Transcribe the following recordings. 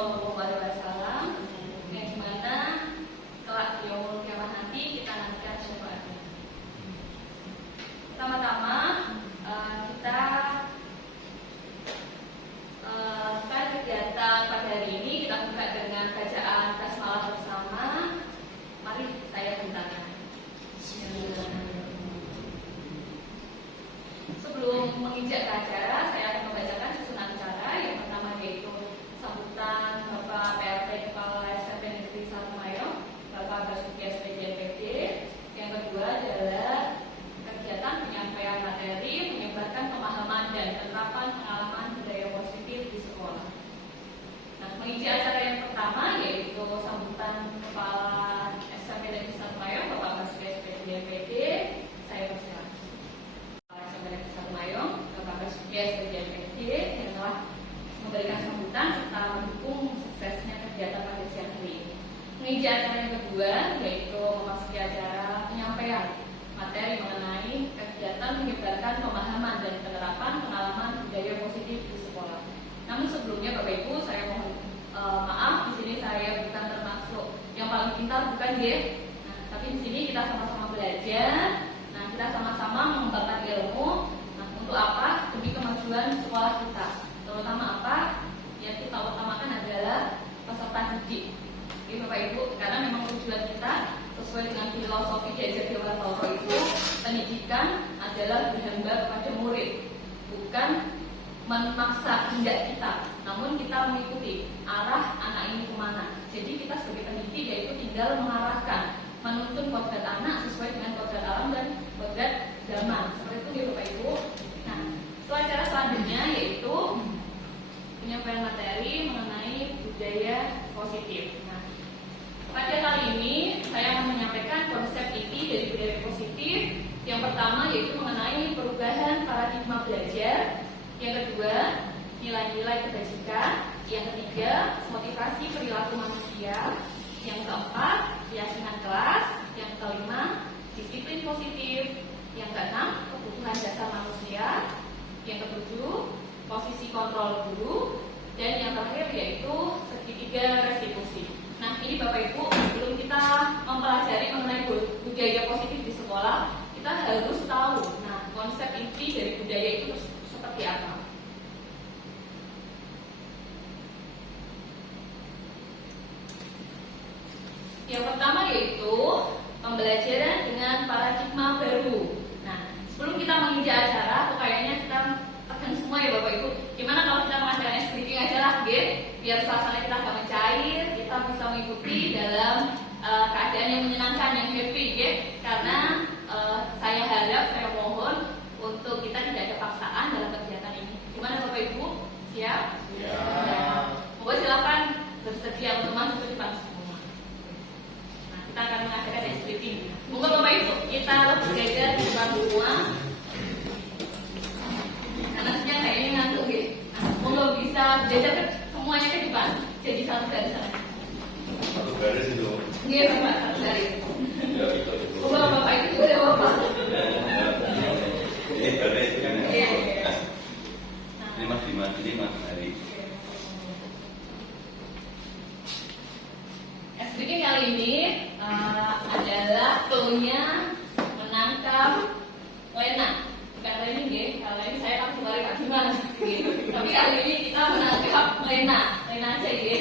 Shallallahu Alaihi Wasallam, yang dimana kelak yaumul kiamah nanti kita nantikan syafaatnya. Pertama-tama kita kegiatan pada hari ini kita buka dengan bacaan basmalah bersama. Mari saya bentangkan. Sebelum menginjak ke acara, saya akan membacakan susunan acara. Yang pertama yaitu sambutan Bapak PRT Kepala SMP Negeri 1 Mayong, Bapak Basuki SPD MPD. Yang kedua adalah kegiatan penyampaian materi menyebarkan pemahaman dan penerapan pengalaman budaya positif di sekolah. Nah, menginjak acara yang pertama yaitu sambutan Kepala SMP Negeri 1 Mayong, Bapak Basuki SPD MPD. Saya persilakan. Yang telah memberikan sambutan serta mendukung suksesnya kegiatan pada siang hari ini. Menginjak acara yang kedua yaitu memasuki acara penyampaian materi mengenai kegiatan menyebarkan pemahaman dan penerapan pengalaman budaya positif di sekolah. Namun sebelumnya Bapak Ibu, saya mohon maaf, di sini saya bukan termasuk yang paling pintar, bukan ya. Nah, tapi di sini kita sama-sama belajar. Nah, kita sama-sama mengembangkan ilmu. Untuk apa? Demi kemajuan sekolah kita. Terutama apa? Yang kita utamakan adalah peserta didik. Jadi Bapak Ibu, karena memang tujuan kita sesuai dengan filosofi diajar Dewan Toro itu, pendidikan adalah berhamba kepada murid, bukan memaksa kehendak kita, namun kita mengikuti arah anak ini kemana. Jadi kita sebagai pendidik yaitu tinggal mengarahkan, menuntun kodrat anak sesuai dengan kodrat alam dan kodrat zaman. Seperti itu ya Bapak Ibu. Nah, setelah acara selanjutnya yaitu penyampaian materi mengenai budaya positif. Nah, pada kali ini saya akan menyampaikan konsep inti dari budaya positif. Yang pertama yaitu mengenai perubahan paradigma belajar. Yang kedua, nilai-nilai kebajikan. Yang ketiga, motivasi perilaku manusia. Yang keempat, keyakinan kelas. Yang kelima, disiplin positif. Yang keenam, kebutuhan dasar manusia. Yang ketujuh, posisi kontrol guru. Dan yang terakhir yaitu segitiga restitusi. Nah, ini Bapak Ibu, sebelum kita mempelajari mengenai budaya positif di sekolah, kita harus tahu, nah, konsep inti dari budaya itu seperti apa. Yang pertama yaitu pembelajaran dengan paradigma baru. Nah, sebelum kita menginjak acara, kayaknya kita tekan semua ya Bapak Ibu. Gimana kalau kita mengadakan ice breaking aja lah, biar suasana kita agak mencair, kita bisa mengikuti dalam keadaan yang menyenangkan, yang happy, karena saya harap, saya mohon untuk kita tidak ada paksaan dalam kegiatan ini. Gimana Bapak Ibu? Siap? Ya. Nah, silakan bersedia untuk masuk ke depan semua. Nah, kita akan mengadakan ice breaking. Moga Bapak Ibu kita berjaga di depan semua. Karena sejak kayak ini ngantuk ya. Moga bisa berjaga semuanya ke depan. Jadi satu barisan. Satu garis itu. Iya Bapak, satu garis. Ya itu. Moga Bapak itu juga ada Bapak. Ini garis kan? Iya. Ini Mas Hari. Speaking kali ini adalah clue-nya menangkap Lena. Bukan Lena ya, kalau ini saya langsung balik Pak Dimas. Tapi kali ini kita menangkap Lena aja ya.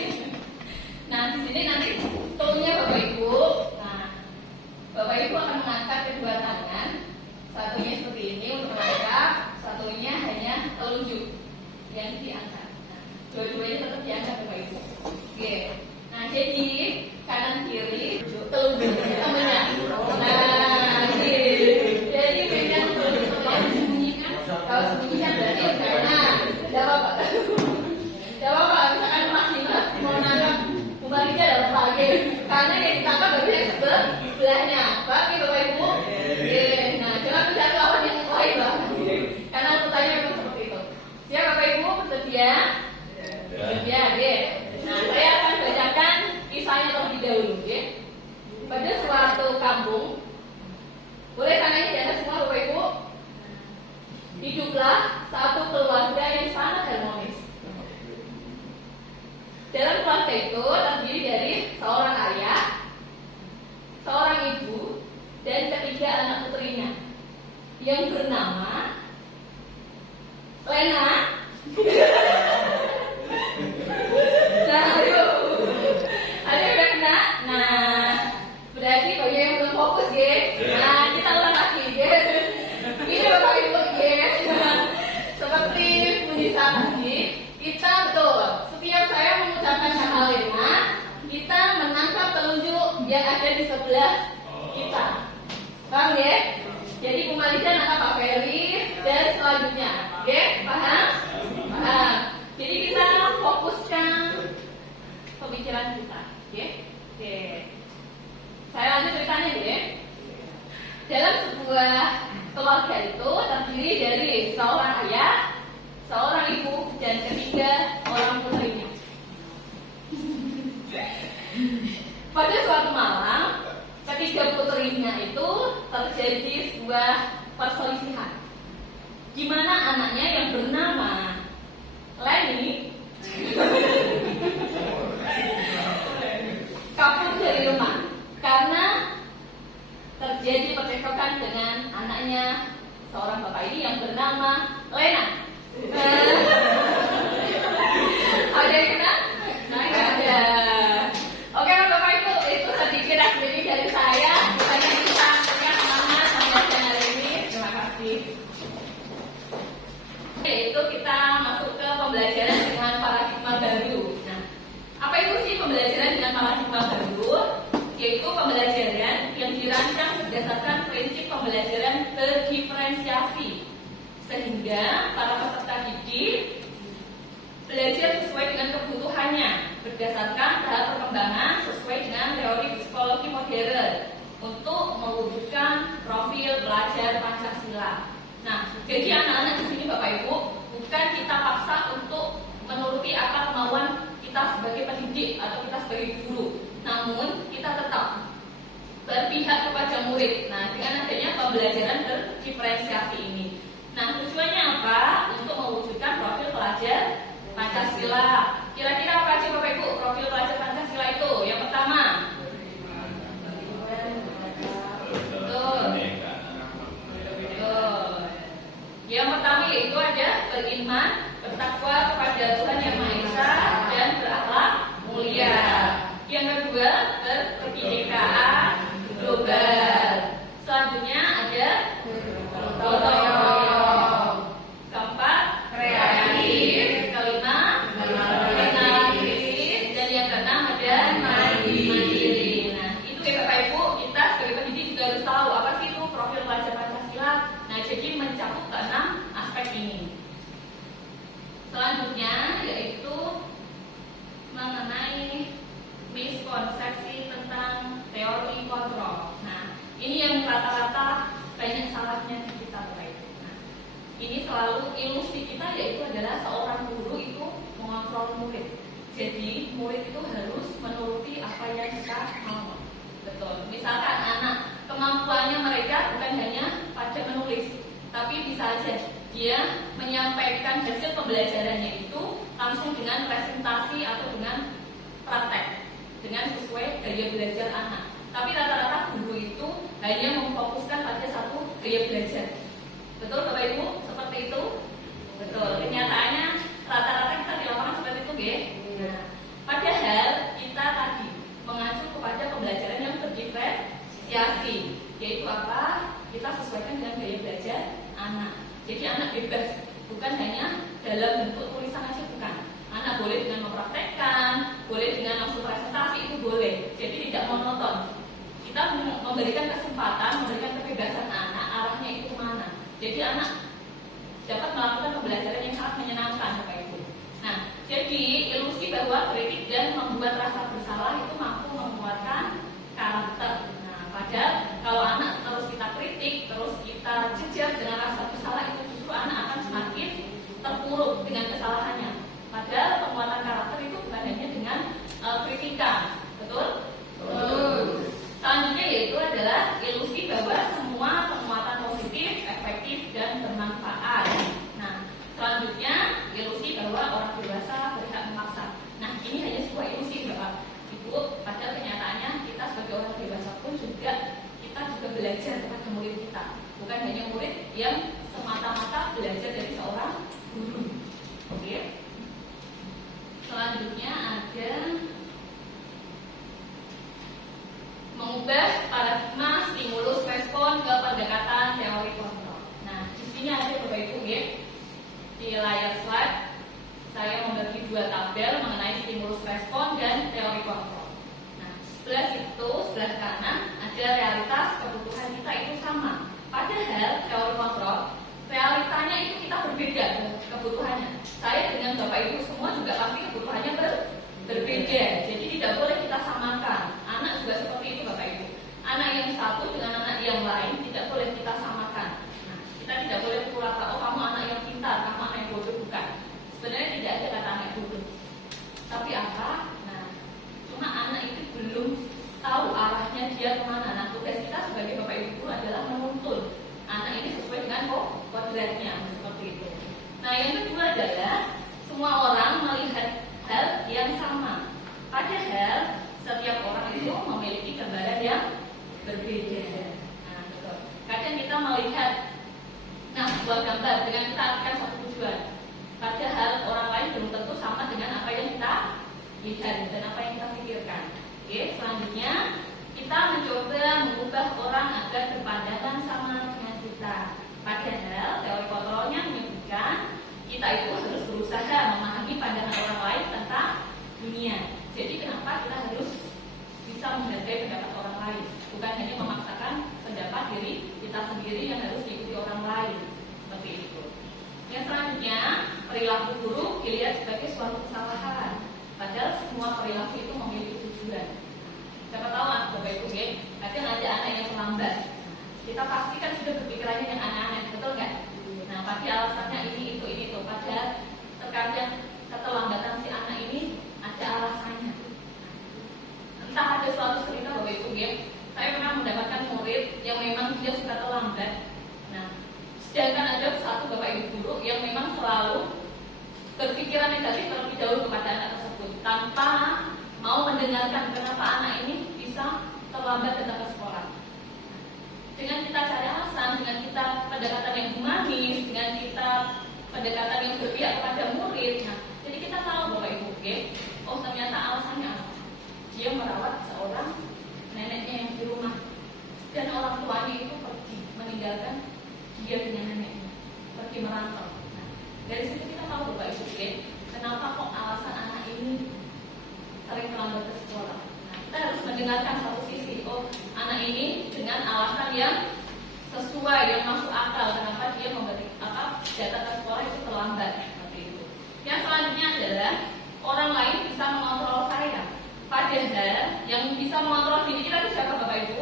Nah, di sini nanti clue-nya Bapak Ibu. Nah, Bapak Ibu akan mengangkat kedua tangan. Satunya seperti ini untuk menangkap, satunya hanya telunjuk yang diangkat. Nah, dua-duanya tetap diangkat Bapak Ibu. Oke. Nah, jadi kanan kiri telunjuk temennya. Nah, gitu. Jadi beda telunjuk kalau disembunyikan. Kalau sembunyikan berarti karena tidak apa-apa. Tidak apa-apa. Misalkan Mas Dimas mau nangkap Bumalika dalam pagi, karena yang ditangkap baru yang sebelahnya. Paham ya Bapak Ibu? Nah, jangan mencari lawan yang lain lah. Karena urutannya memang seperti itu. Siap Bapak Ibu bersedia? Ya, Nah, saya akan bacakan kisahnya terlebih dahulu, ya. Pada suatu kampung, boleh tangannya di atas semua Bapak Ibu. Hiduplah satu keluarga yang sangat harmonis. Dalam keluarga keluarga itu terdiri dari seorang ayah, seorang ibu, dan ketiga anak putrinya yang bernama Lena. Nah, ayo. Ada yang udah kena? Nah, berarti bagi yang belum fokus, ya. Nah, kita ulang lagi, ya. Ini Bapak Ibu, ya. Seperti bunyi tadi, kita betul. Setiap saya mengucapkan kata Lena, kita menangkap telunjuk yang ada di sebelah kita. Paham, ya? Jadi pemalikan akan Pak Ferry dan selanjutnya, oke? Paham? Paham. Jadi kita fokuskan pembicaraan kita, oke? Oke. Saya lanjut ceritanya, ya. Dalam sebuah keluarga itu terdiri dari seorang ayah, seorang ibu, dan ketiga orang putrinya. Pada suatu malam, ketiga putrinya itu terjadi sebuah perselisihan, di mana anaknya yang bernama Leni kabur dari rumah karena terjadi percekcokan dengan anaknya seorang bapak ini yang bernama Lena. Ada yang kena? Nah, ada. Oke, Bapak Ibu, itu sedikit aktivitas dari saya. Bukannya bisa memberikan semangat pembelajaran hari ini. Terima kasih. Oke, itu kita masuk ke pembelajaran dengan paradigma baru. Nah, apa itu sih pembelajaran dengan paradigma baru? Yaitu pembelajaran yang dirancang berdasarkan prinsip pembelajaran terdiferensiasi, sehingga para peserta didik belajar sesuai dengan kebutuhannya berdasarkan tahap perkembangan sesuai dengan teori psikologi modern untuk mewujudkan profil pelajar Pancasila. Nah, jadi anak-anak di sini Bapak Ibu bukan kita paksa untuk menuruti apa kemauan kita sebagai pendidik atau kita sebagai guru, namun kita tetap berpihak kepada murid. Nah, dengan adanya pembelajaran terdiferensiasi ini. Nah, tujuannya apa? Untuk mewujudkan profil pelajar Pancasila. Kira-kira apa sih Bapak Ibu profil pelajar Pancasila itu? Yang pertama, betul. Yang pertama yaitu ada beriman, bertakwa kepada Tuhan Yang Maha Esa dan berakhlak mulia. Yang kedua, berkebinekaan global. Selanjutnya ada gotong royong. Keempat, kreatif. Kelima, kenalan diri. Dan yang keenam ada mandiri. Nah, itu ya Bapak Ibu, kita sebagai pendidik juga harus tahu apa sih itu profil pelajar Pancasila. Nah, jadi mencakup keenam aspek ini. Selanjutnya yaitu mengenai miskonsepsi tentang teori kontrol. Nah, ini yang rata-rata banyak salahnya di kita, Bapak Ibu. Nah, ini selalu ilusi kita yaitu adalah seorang guru itu mengontrol murid. Jadi murid itu harus menuruti apa yang kita mau. Betul. Misalkan anak kemampuannya mereka bukan hanya pada menulis, tapi bisa saja dia menyampaikan hasil pembelajarannya itu langsung dengan presentasi atau dengan praktek, dengan sesuai gaya belajar anak. Tapi rata-rata guru itu hanya memfokuskan pada satu gaya belajar. Betul Bapak Ibu? Seperti itu? Betul. Kenyataannya rata-rata kita di lapangan seperti itu, ya. Nah, padahal kita tadi mengacu kepada pembelajaran yang terdiferensiasi, yaitu apa? Kita sesuaikan dengan gaya belajar anak. Jadi anak bebas, bukan hanya dalam bentuk tulisan aja, bukan. Anak boleh dengan mempraktekkan, boleh dengan langsung presentasi, itu boleh. Jadi tidak monoton. Kita memberikan kesempatan, memberikan kebebasan anak, arahnya itu mana. Jadi anak dapat melakukan pembelajaran yang sangat menyenangkan, Bapak Ibu. Nah, jadi ilusi bahwa kritik dan membuat rasa bersalah itu mampu menguatkan karakter. Nah, padahal kalau anak terus kita kritik, terus kita jejar dengan rasa bersalah, itu justru anak akan semakin terpuruk dengan kesalahannya. Padahal penguatan karakter itu bukan hanya dengan kritikan, betul? Selanjutnya yaitu adalah ilusi bahwa semua penguatan positif, efektif, dan bermanfaat. Nah, selanjutnya ilusi bahwa orang dewasa berhak memaksa. Nah, ini hanya sebuah ilusi. selanjutnya ada mengubah paradigma stimulus respon ke pendekatan teori kontrol. Nah, di sini ada Bapak Ibu ya. Di layar slide saya membagi dua tabel mengenai stimulus respon dan teori kontrol. Nah, sebelah kanan ada realitas kebutuhan kita itu sama. Padahal teori kontrol realitanya itu kita berbeda kebutuhannya. Saya dengan Bapak Ibu semua juga pasti kebutuhannya berbeda. Jadi tidak boleh kita samakan. Anak juga seperti itu Bapak Ibu. Anak yang satu dengan anak yang lain tidak boleh kita samakan. Nah, kita tidak boleh pukul rata, oh kamu anak yang pintar, kamu anak yang bodoh, bukan. Sebenarnya tidak ada kata anak bodoh. Tapi apa? Nah, cuma anak itu belum tahu arahnya dia kemana. Nah, tugas kita sebagai Bapak Ibu adalah menuntun anak ini sesuai dengan kodratnya, seperti itu. Nah, yang kedua adalah semua orang melihat hal yang sama. Padahal setiap orang itu memiliki gambaran yang berbeda. Nah, betul. Kadang kita melihat sebuah gambar dengan kita artikan satu tujuan. Padahal orang lain belum tentu sama dengan apa yang kita lihat dan apa yang kita pikirkan. Oke, selanjutnya kita mencoba mengubah orang agar berpandangan sama dengan kita. Padahal teori kontrolnya menyebutkan kita itu harus berusaha memahami pandangan orang lain tentang dunia. Jadi kenapa kita harus bisa menghargai pendapat orang lain, bukan hanya memaksakan pendapat diri kita sendiri yang harus diikuti orang lain, seperti itu. Yang selanjutnya, perilaku buruk dilihat sebagai suatu kesalahan, padahal semua perilaku itu memiliki tujuan. Siapa tahu Bapak Ibu ya, kadang ada anak yang terlambat. Kita pasti kan sudah berpikirannya yang aneh-aneh, betul nggak? Nah, pasti alasannya ini itu. Padahal terkadang keterlambatan si anak ini ada alasannya. Entah ada suatu cerita Bapak Ibu ya, saya pernah mendapatkan murid yang memang dia suka terlambat. Nah, sedangkan ada satu Bapak Ibu guru yang memang selalu berpikiran negatif terlebih dahulu kepada anak tersebut, tanpa mau mendengarkan kenapa anak ini bisa terlambat datang ke sekolah. Dengan kita cari alasan, dengan kita pendekatan yang humanis, dengan kita pendekatan yang berpihak kepada murid, nah, jadi kita tahu Bapak Ibu, okay? Oh ternyata alasannya apa? Dia merawat seorang neneknya yang di rumah, dan orang tuanya itu pergi meninggalkan dia dengan neneknya, pergi merantau. Nah, dari situ kita tahu Bapak Ibu, okay? Kenapa kok alasan anak ini sering terlambat ke sekolah? Nah, kita harus mendengarkan satu sisi. Oh, anak ini dengan alasan yang sesuai, yang masuk akal. Kenapa dia datang ke sekolah itu terlambat? Seperti itu. Yang selanjutnya adalah orang lain bisa mengontrol saya. Padahal yang bisa mengontrol diri kita itu siapa Bapak Ibu?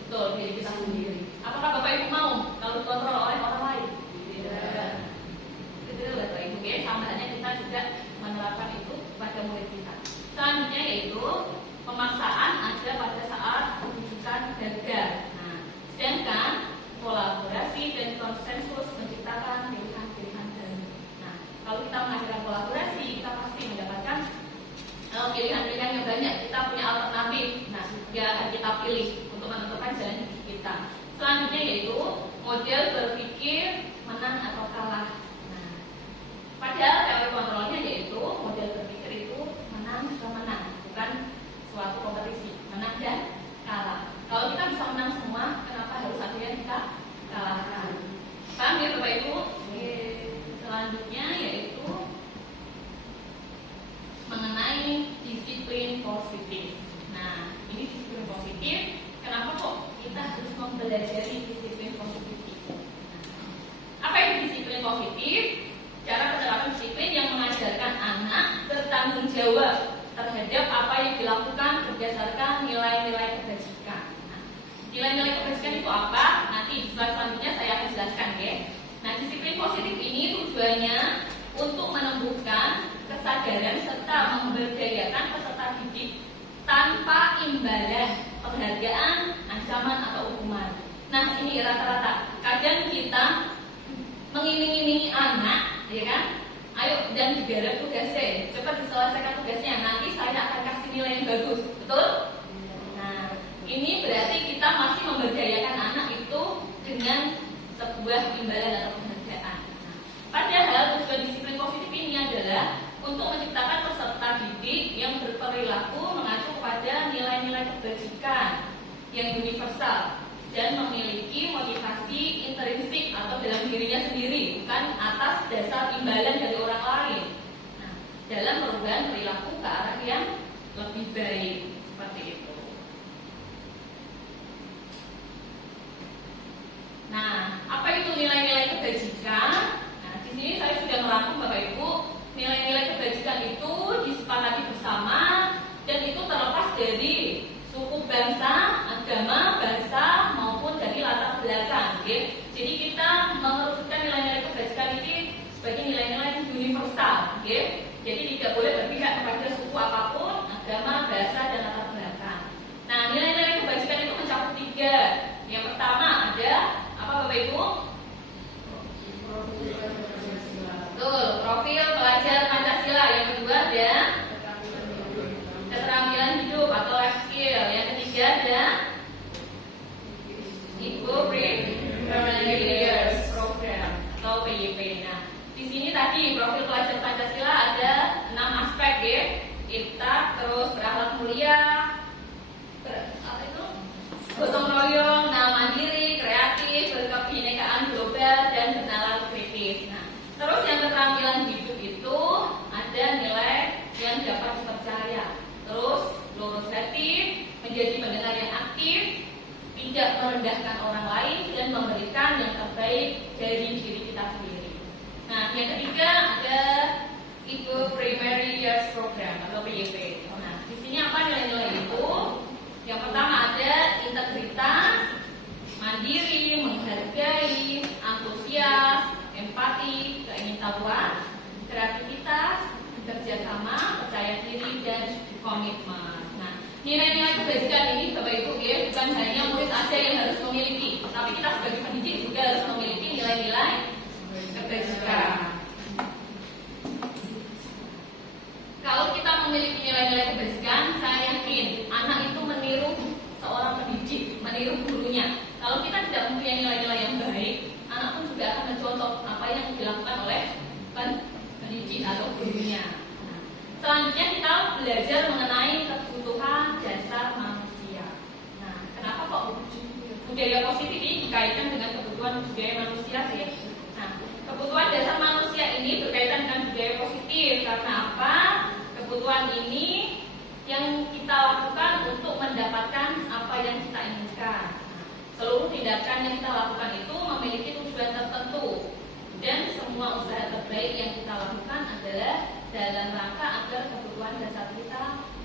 Betul, diri kita sendiri. Apakah Bapak Ibu mau kalau dikontrol oleh orang lain? Tidak. Betul Bapak Ibu. Ya, tambahannya kita juga menerapkan itu pada murid kita. Selanjutnya yaitu pemaksaan ada pada saat rujukan gagal. Nah, sedangkan kolaborasi dan konsensus menciptakan pilihan-pilihan baru. Nah, kalau kita mengadakan kolaborasi, kita pasti mendapatkan pilihan-pilihan yang banyak. Kita punya alternatif. Nah, yang akan kita pilih untuk menentukan jalan hidup kita. Selanjutnya yaitu model berpikir menang atau kalah. Nah, padahal teori kontrolnya yaitu model berpikir itu menang atau menang, bukan suatu kompetisi, menang dan kalah. Kalau kita bisa menang semua, kenapa harus akhirnya kita kalahkan? Paham ya Bapak Ibu? Selanjutnya yaitu mengenai disiplin positif. Nah, ini disiplin positif. Kenapa kok kita harus mempelajari disiplin positif itu? Apa itu disiplin positif? Cara penerapan disiplin yang mengajarkan anak bertanggung jawab terhadap apa yang dilakukan berdasarkan nilai-nilai kebajikan. Nah, nilai-nilai kebajikan itu apa? Nanti di slide selanjutnya saya akan jelaskan ya. Nah, disiplin positif ini tujuannya untuk menumbuhkan kesadaran serta memberdayakan peserta didik tanpa imbalan, penghargaan, ancaman atau hukuman. Nah, ini rata-rata. Kadang kita mengiming-imingi anak, ya kan? Ayo dan digarap tugasnya, cepat diselesaikan tugasnya. Nanti saya akan kasih nilai yang bagus, betul? Nah, ini berarti kita masih memberdayakan anak itu dengan sebuah imbalan atau penghargaan. Padahal tujuan disiplin positif ini adalah yang universal dan memiliki motivasi intrinsik atau dalam dirinya sendiri, bukan atas dasar imbalan dari orang lain. Nah, dalam perubahan perilaku ke arah yang lebih baik seperti itu. Nah, apa itu nilai-nilai kebajikan? Nah, di sini saya sudah merangkum Bapak Ibu, nilai-nilai kebajikan itu disepakati bersama dan itu terlepas dari suku bangsa, agama, bahasa maupun dari latar belakang. Okay? Jadi kita mengerucutkan nilai-nilai kebajikan ini sebagai nilai-nilai universal. Okay? Jadi tidak boleh berpihak kepada suku apapun, agama, bahasa dan latar belakang. Nah, nilai-nilai kebajikan itu mencakup 3. Yang pertama ada apa Bapak Ibu? Betul, profil pelajar Pancasila. Yang kedua ada keterampilan hidup atau life skill. Yang ketiga ada Primary Years Program atau PYP. Nah, di sini tadi profil pelajar Pancasila ada 6 aspek ya. IPTA, terus berakhlak mulia, apa itu? Gotong royong, mandiri, kreatif, berkebinekaan global dan bernalar kritis. Nah, terus yang keterampilan hidup itu ada nilai yang dapat dipercaya. Terus lurus hati, menjadi pendengar yang aktif, tidak merendahkan orang lain dan memberikan yang terbaik dari diri kita sendiri. Nah, yang ketiga ada Ibu Primary Years Program atau PYP. Nah, di sini apa nilai-nilai itu? Yang pertama ada integritas, mandiri, menghargai, antusias, empati, keingintahuan, kreativitas, kerjasama, percaya diri, dan komitmen. Nah, nilai-nilai kebajikan ini Bapak Ibu ya, bukan hanya murid aja yang harus memiliki, tapi kita sebagai pendidik juga harus memiliki nilai-nilai kebajikan. Kalau kita memiliki nilai-nilai kebajikan, saya yakin anak itu meniru seorang pendidik, meniru gurunya. Kalau kita tidak mempunyai nilai-nilai yang baik, anak pun juga akan mencontoh apa yang dilakukan oleh pendidik atau gurunya. Nah, selanjutnya kita belajar mengenai kebutuhan dasar manusia. Nah, kenapa kok budaya positif ini dikaitkan dengan kebutuhan budaya manusia sih? Nah, kebutuhan dasar manusia ini berkaitan dengan budaya positif karena apa? Kebutuhan ini yang kita lakukan untuk mendapatkan apa yang kita inginkan. Seluruh tindakan yang kita lakukan itu memiliki tujuan tertentu dan semua usaha terbaik yang kita lakukan adalah dalam rangka agar kebutuhan dasar kita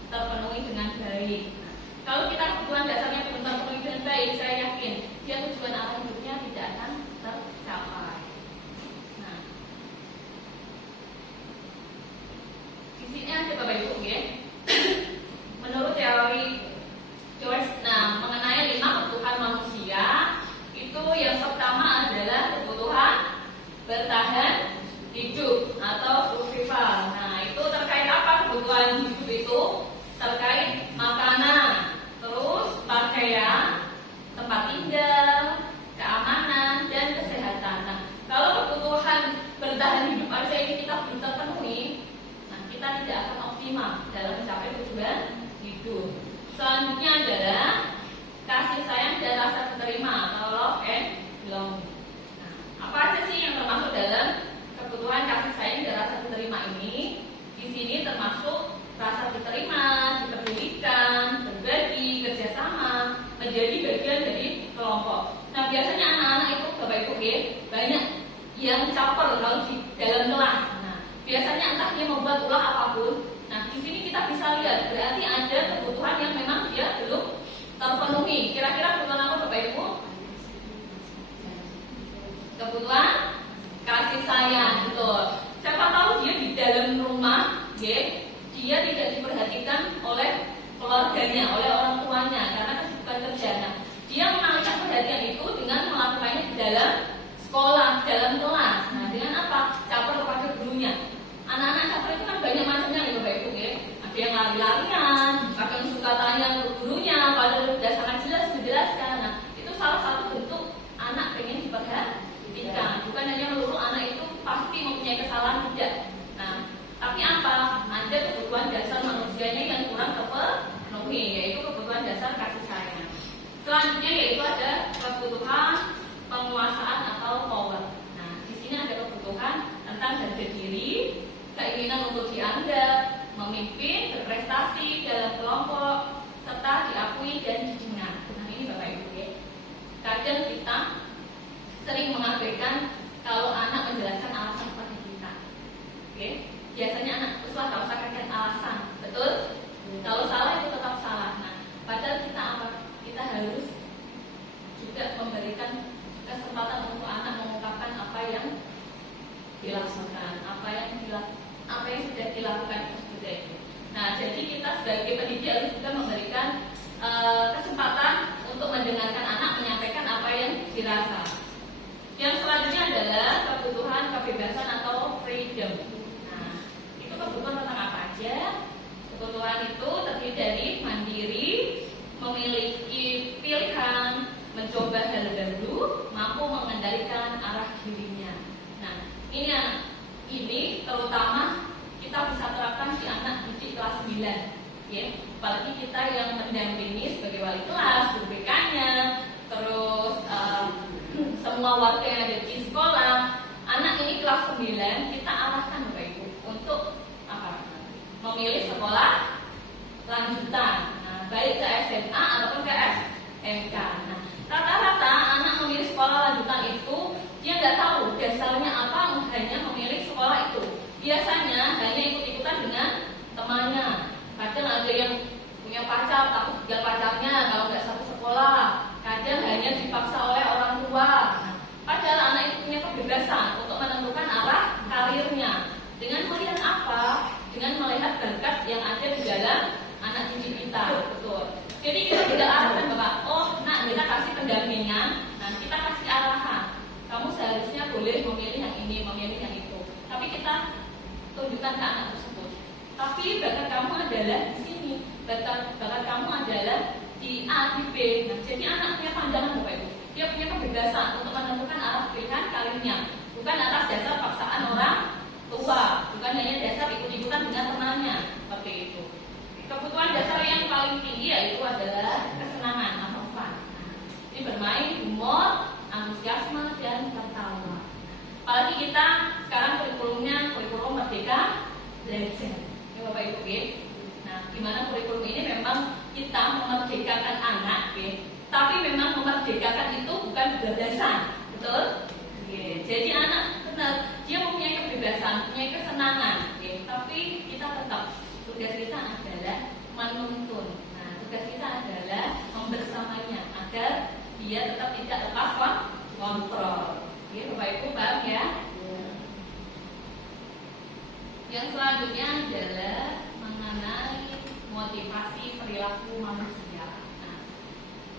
terpenuhi dengan baik. Nah, kalau kita kebutuhan dasarnya belum terpenuhi dengan baik, saya yakin dia tujuan arah hidupnya tidak akan tercapai. Nah, di sini ada Bapak Ibu ya. Menurut teori George, mengenai 5 kebutuhan manusia, itu yang pertama adalah kebutuhan bertahan hidup atau survival. Nah, itu terkait apa kebutuhan hidup itu? Terkait makanan, terus pakaian, tempat tinggal, keamanan, dan kesehatan. Nah, kalau kebutuhan bertahan hidup aja ini kita belum terpenuhi, nah kita tidak akan optimal dalam mencapai tujuan hidup. Selanjutnya adalah kasih sayang dan rasa diterima atau love and belonging. Nah, apa aja sih yang termasuk dalam kebutuhan kasih sayang dan rasa diterima ini? Di sini termasuk rasa diterima, dipedulikan, berbagi, kerjasama, menjadi bagian dari kelompok. Nah, biasanya anak-anak itu Bapak Ibu ya, banyak yang caper kalau di dalam kelas. Nah, biasanya entah dia membuat ulah apapun. Nah, di sini kita bisa lihat berarti ada kebutuhan yang memang dia belum terpenuhi. Kira-kira kebutuhan apa Bapak Ibu? Kebutuhan kasih sayang, betul. Siapa tahu dia di dalam rumah, ya, dia tidak diperhatikan oleh keluarganya, oleh orang tuanya karena kesibukan kerjanya. Dia mengalihkan perhatian itu dengan melakukannya di dalam sekolah, dalam kelas. Nah, dengan apa? Caper kepada gurunya. Anak-anak caper itu kan banyak macamnya nih Bapak Ibu ya. Ada yang lari-larian, kadang suka tanya gurunya, padahal sudah sangat jelas menjelaskan. Nah, itu salah satu bentuk anak pengen diperhatikan. Bukan hanya melulu anak itu pasti mempunyai kesalahan, tidak. Nah, tapi apa? Ada kebutuhan dasar manusianya yang kurang terpenuhi, yaitu kebutuhan dasar kasih sayang. Selanjutnya yaitu ada kebutuhan penguasaan atau power. Nah, di sini ada kebutuhan tentang harga diri, keinginan untuk dianggap, memimpin, berprestasi dalam kelompok, serta diakui dan didengar. Nah, ini Bapak Ibu ya. Kadang kita sering mengabaikan kalau anak menjelaskan alasan kepada kita. Oke? Biasanya anak usah katakan alasan, betul? Kalau salah itu tetap salah. Nah, padahal kita apa? Kita harus juga memberikan kesempatan untuk anak mengungkapkan apa yang dilakukan, apa yang sudah dilakukan itu. Nah, jadi kita sebagai pendidik harus juga memberikan kesempatan untuk mendengarkan anak menyampaikan apa yang dirasa. Yang selanjutnya adalah kebutuhan kebebasan atau freedom. Nah, itu kebutuhan tentang apa aja? Kebutuhan itu terdiri dari mandiri, memiliki pilihan, mencoba hal baru, mampu mengendalikan arah dirinya. Nah, ini terutama kita bisa terapkan di anak didik kelas 9, ya. Apalagi kita yang mendampingi sebagai wali kelas, BK-nya, terus semua warga yang ada di sekolah. Anak ini kelas 9, kita arahkan Bapak Ibu untuk apa? Memilih sekolah lanjutan. Nah, baik ke SMA ataupun ke SMK. Nah, rata-rata anak memilih sekolah lanjutan itu dia nggak tahu dasarnya apa, hanya memilih sekolah itu. Biasanya hanya ikut-ikutan dengan temannya. Kadang ada yang punya pacar, takut tinggal pacarnya kalau nggak satu sekolah. Kadang hanya dipaksa oleh orang tua. Nah, padahal anak itu punya kebebasan untuk menentukan arah karirnya. Dengan melihat apa? Dengan melihat bakat yang ada di dalam anak didik kita. Betul. Jadi kita tidak arahkan Bapak, oh nak kita kasih pendampingan, nah kita kasih arahan. Kamu seharusnya boleh memilih yang ini, memilih yang itu. Tapi kita tunjukkan ke anak tersebut. Tapi bakat kamu adalah di sini, bakat kamu adalah di A, di B. Nah, jadi anak punya pandangan Bapak Ibu. Dia punya kebebasan untuk menentukan arah pilihan karirnya, bukan atas dasar paksaan orang tua, bukan hanya dasar ikut-ikutan dengan temannya, seperti itu. Kebutuhan dasar yang paling tinggi yaitu adalah kesenangan atau fun. Nah, ini bermain, humor, antusiasme, dan tertawa. Apalagi kita sekarang kurikulumnya kurikulum Merdeka Belajar. Ya Bapak Ibu ya. Nah, gimana kurikulum ini memang kita memerdekakan anak ya. Tapi memang memerdekakan itu bukan kebebasan, betul? Ya. Jadi anak benar dia mempunyai kebebasan, punya kesenangan ya. Tapi kita tetap tugas kita adalah menuntun. Nah, tugas kita adalah membersamanya agar dia tetap tidak lepas kontrol. Ya, Bapak Ibu paham ya? Yang selanjutnya adalah mengenai motivasi perilaku manusia. Nah,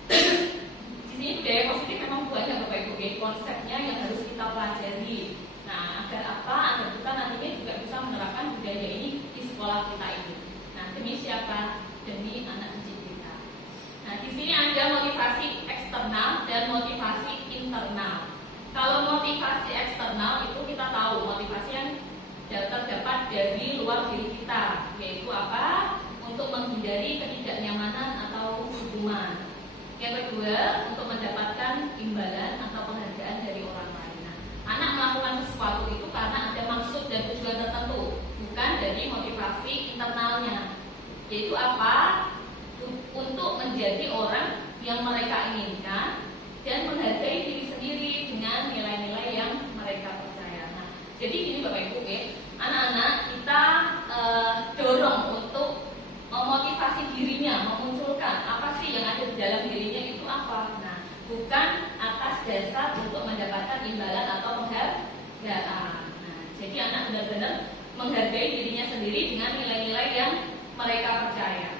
di sini budaya positif memang banyak Bapak Ibu ya, konsepnya yang harus kita pelajari. Nah, agar apa? Agar kita nantinya juga bisa menerapkan budaya ini di sekolah kita ini. Nah, demi siapa? Demi anak didik kita. Nah, di sini ada motivasi eksternal dan motivasi internal. Kalau motivasi eksternal itu kita tahu motivasi yang terdapat dari luar diri kita, yaitu apa? Untuk menghindari ketidaknyamanan atau hukuman. Yang kedua, untuk mendapatkan imbalan atau penghargaan dari orang lain. Nah, anak melakukan sesuatu itu karena ada maksud dan tujuan tertentu, bukan dari motivasi internalnya. Yaitu apa? Untuk menjadi orang yang mereka inginkan dan menghargai diri sendiri dengan nilai-nilai yang mereka percaya. Nah, jadi ini Bapak Ibu ya, anak-anak kita dorong untuk memotivasi dirinya, memunculkan apa sih yang ada di dalam dirinya itu apa. Nah, bukan atas dasar untuk mendapatkan imbalan atau penghargaan. Nah, jadi anak benar-benar menghargai dirinya sendiri dengan nilai-nilai yang mereka percaya.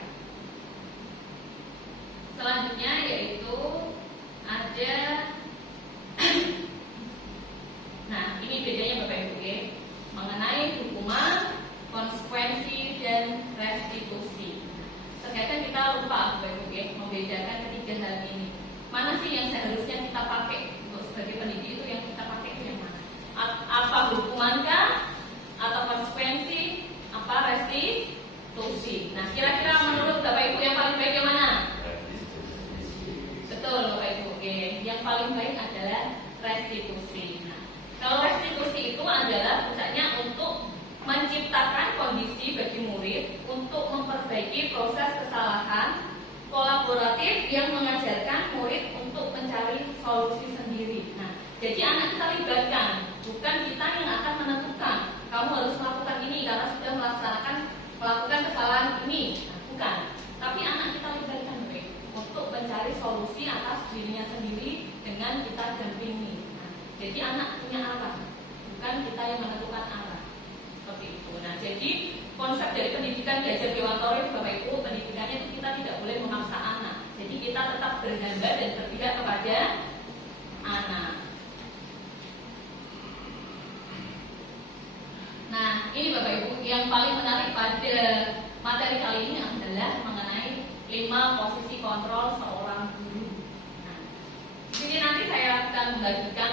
Selanjutnya yaitu ada nah, ini bedanya Bapak Ibu ya, mengenai hukuman, konsekuensi, dan restitusi. Terkadang kita lupa Bapak Ibu ya, membedakan ketiga hal ini. Mana sih yang seharusnya kita pakai untuk sebagai pendidik itu yang kita pakai itu yang mana? Apa hukumankah? Atau konsekuensi? Apa restitusi? Nah, kira-kira menurut Bapak Ibu yang paling baik yang mana? murid untuk memperbaiki proses kesalahan kolaboratif yang mengajarkan murid untuk mencari solusi sendiri. Nah, jadi anak kita libatkan, bukan kita yang akan menentukan kamu harus melakukan ini karena sudah melakukan kesalahan ini. Nah, bukan, tapi anak kita libatkan untuk mencari solusi atas dirinya sendiri dengan kita dampingi. Nah, jadi anak punya arah, bukan kita yang menentukan arah. Seperti itu. Nah, jadi konsep dari pendidikan belajar Dewantara itu Bapak Ibu, pendidikannya itu kita tidak boleh memaksa anak. Jadi kita tetap bergambar dan berpihak kepada anak. Nah, ini Bapak Ibu, yang paling menarik pada materi kali ini adalah mengenai 5 posisi kontrol seorang guru. Nah, di sini nanti saya akan membagikan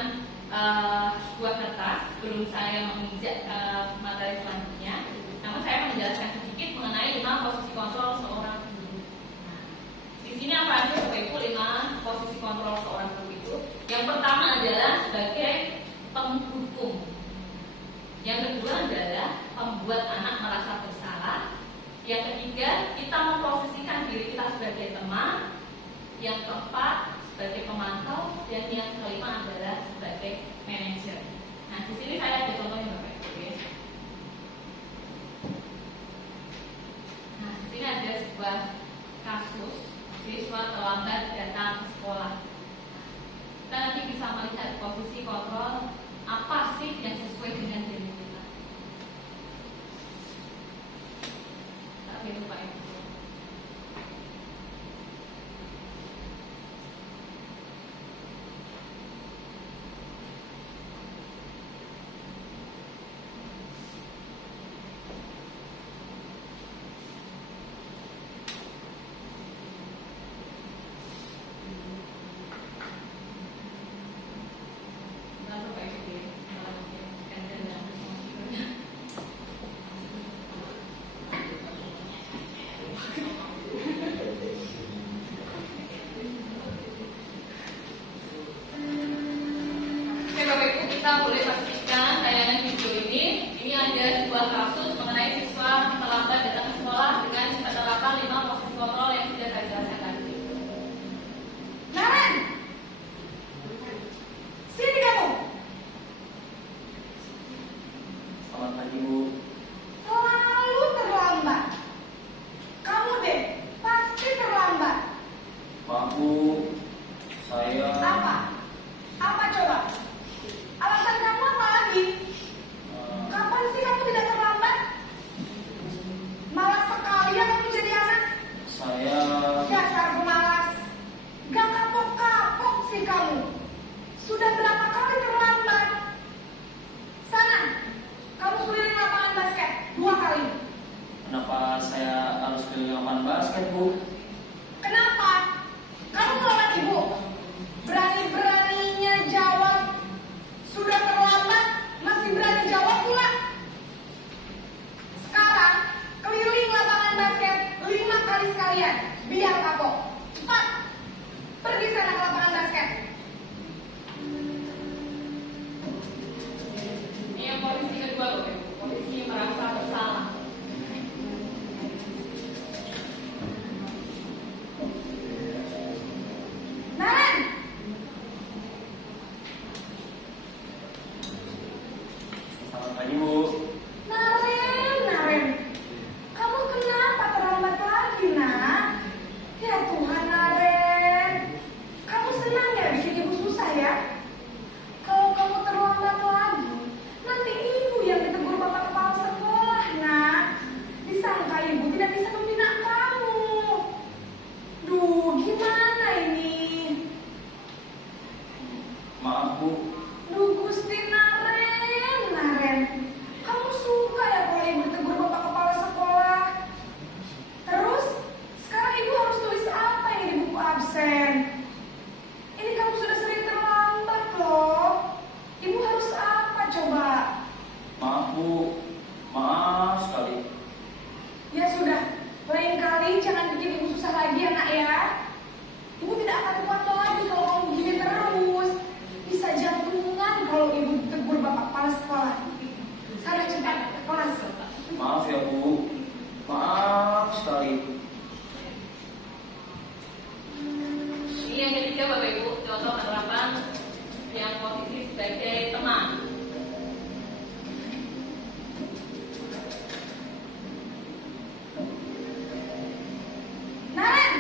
sebuah kertas sebelum saya menginjak ke materi selanjutnya. Namun saya akan menjelaskan sedikit mengenai 5 posisi kontrol seorang guru. Nah, di sini apa aja Bapak Ibu 5 posisi kontrol seorang guru itu? Yang pertama adalah sebagai penghukum. Yang kedua adalah membuat anak merasa bersalah. Yang ketiga, kita memposisikan diri kita sebagai teman. Yang keempat, sebagai pemantau. Dan yang kelima adalah sebagai manajer. Nah, di sini saya ada contohnya Bapak Ibu. Nah, di sini ada sebuah kasus siswa terlambat datang ke sekolah. Kita nanti bisa melihat posisi kontrol apa sih yang sesuai dengan diri kita. Tapi lupa Ibu. Kita boleh saksikan tayangan video ini. Ini ada sebuah kasus mengenai siswa terlambat datang ke sekolah dengan penerapan 5 posisi kontrol yang sudah saya jelaskan tadi. Naren, sini kamu. Selamat pagi Bu. Selalu terlambat. Kamu deh pasti terlambat. Maaf Bu, saya Apa? Apa coba? Alasan kamu apa lagi? Kapan sih kamu tidak terlambat? Malas sekali ya kamu jadi anak. saya Dasar pemalas. Gak kapok-kapok sih kamu. Sudah berapa kali terlambat? Sana, kamu keliling lapangan basket 2 kali. kenapa saya harus keliling lapangan basket Bu? Kenapa? Kamu melawan ibu. Berani-beraninya jawab. Sudah terlambat, masih berani jawab pula. Sekarang, keliling lapangan basket 5 kali sekalian. Biar kapok. Cepat. Pergi sana ke lapangan basket. Ini yang posisi kedua Bapak Ibu, posisi merasa bersalah. Naren, Selamat pagi Bu. Naren. Kamu kenapa terlambat lagi, nak? Ya Tuhan. contoh penerapan yang posisi sebagai teman. Naren,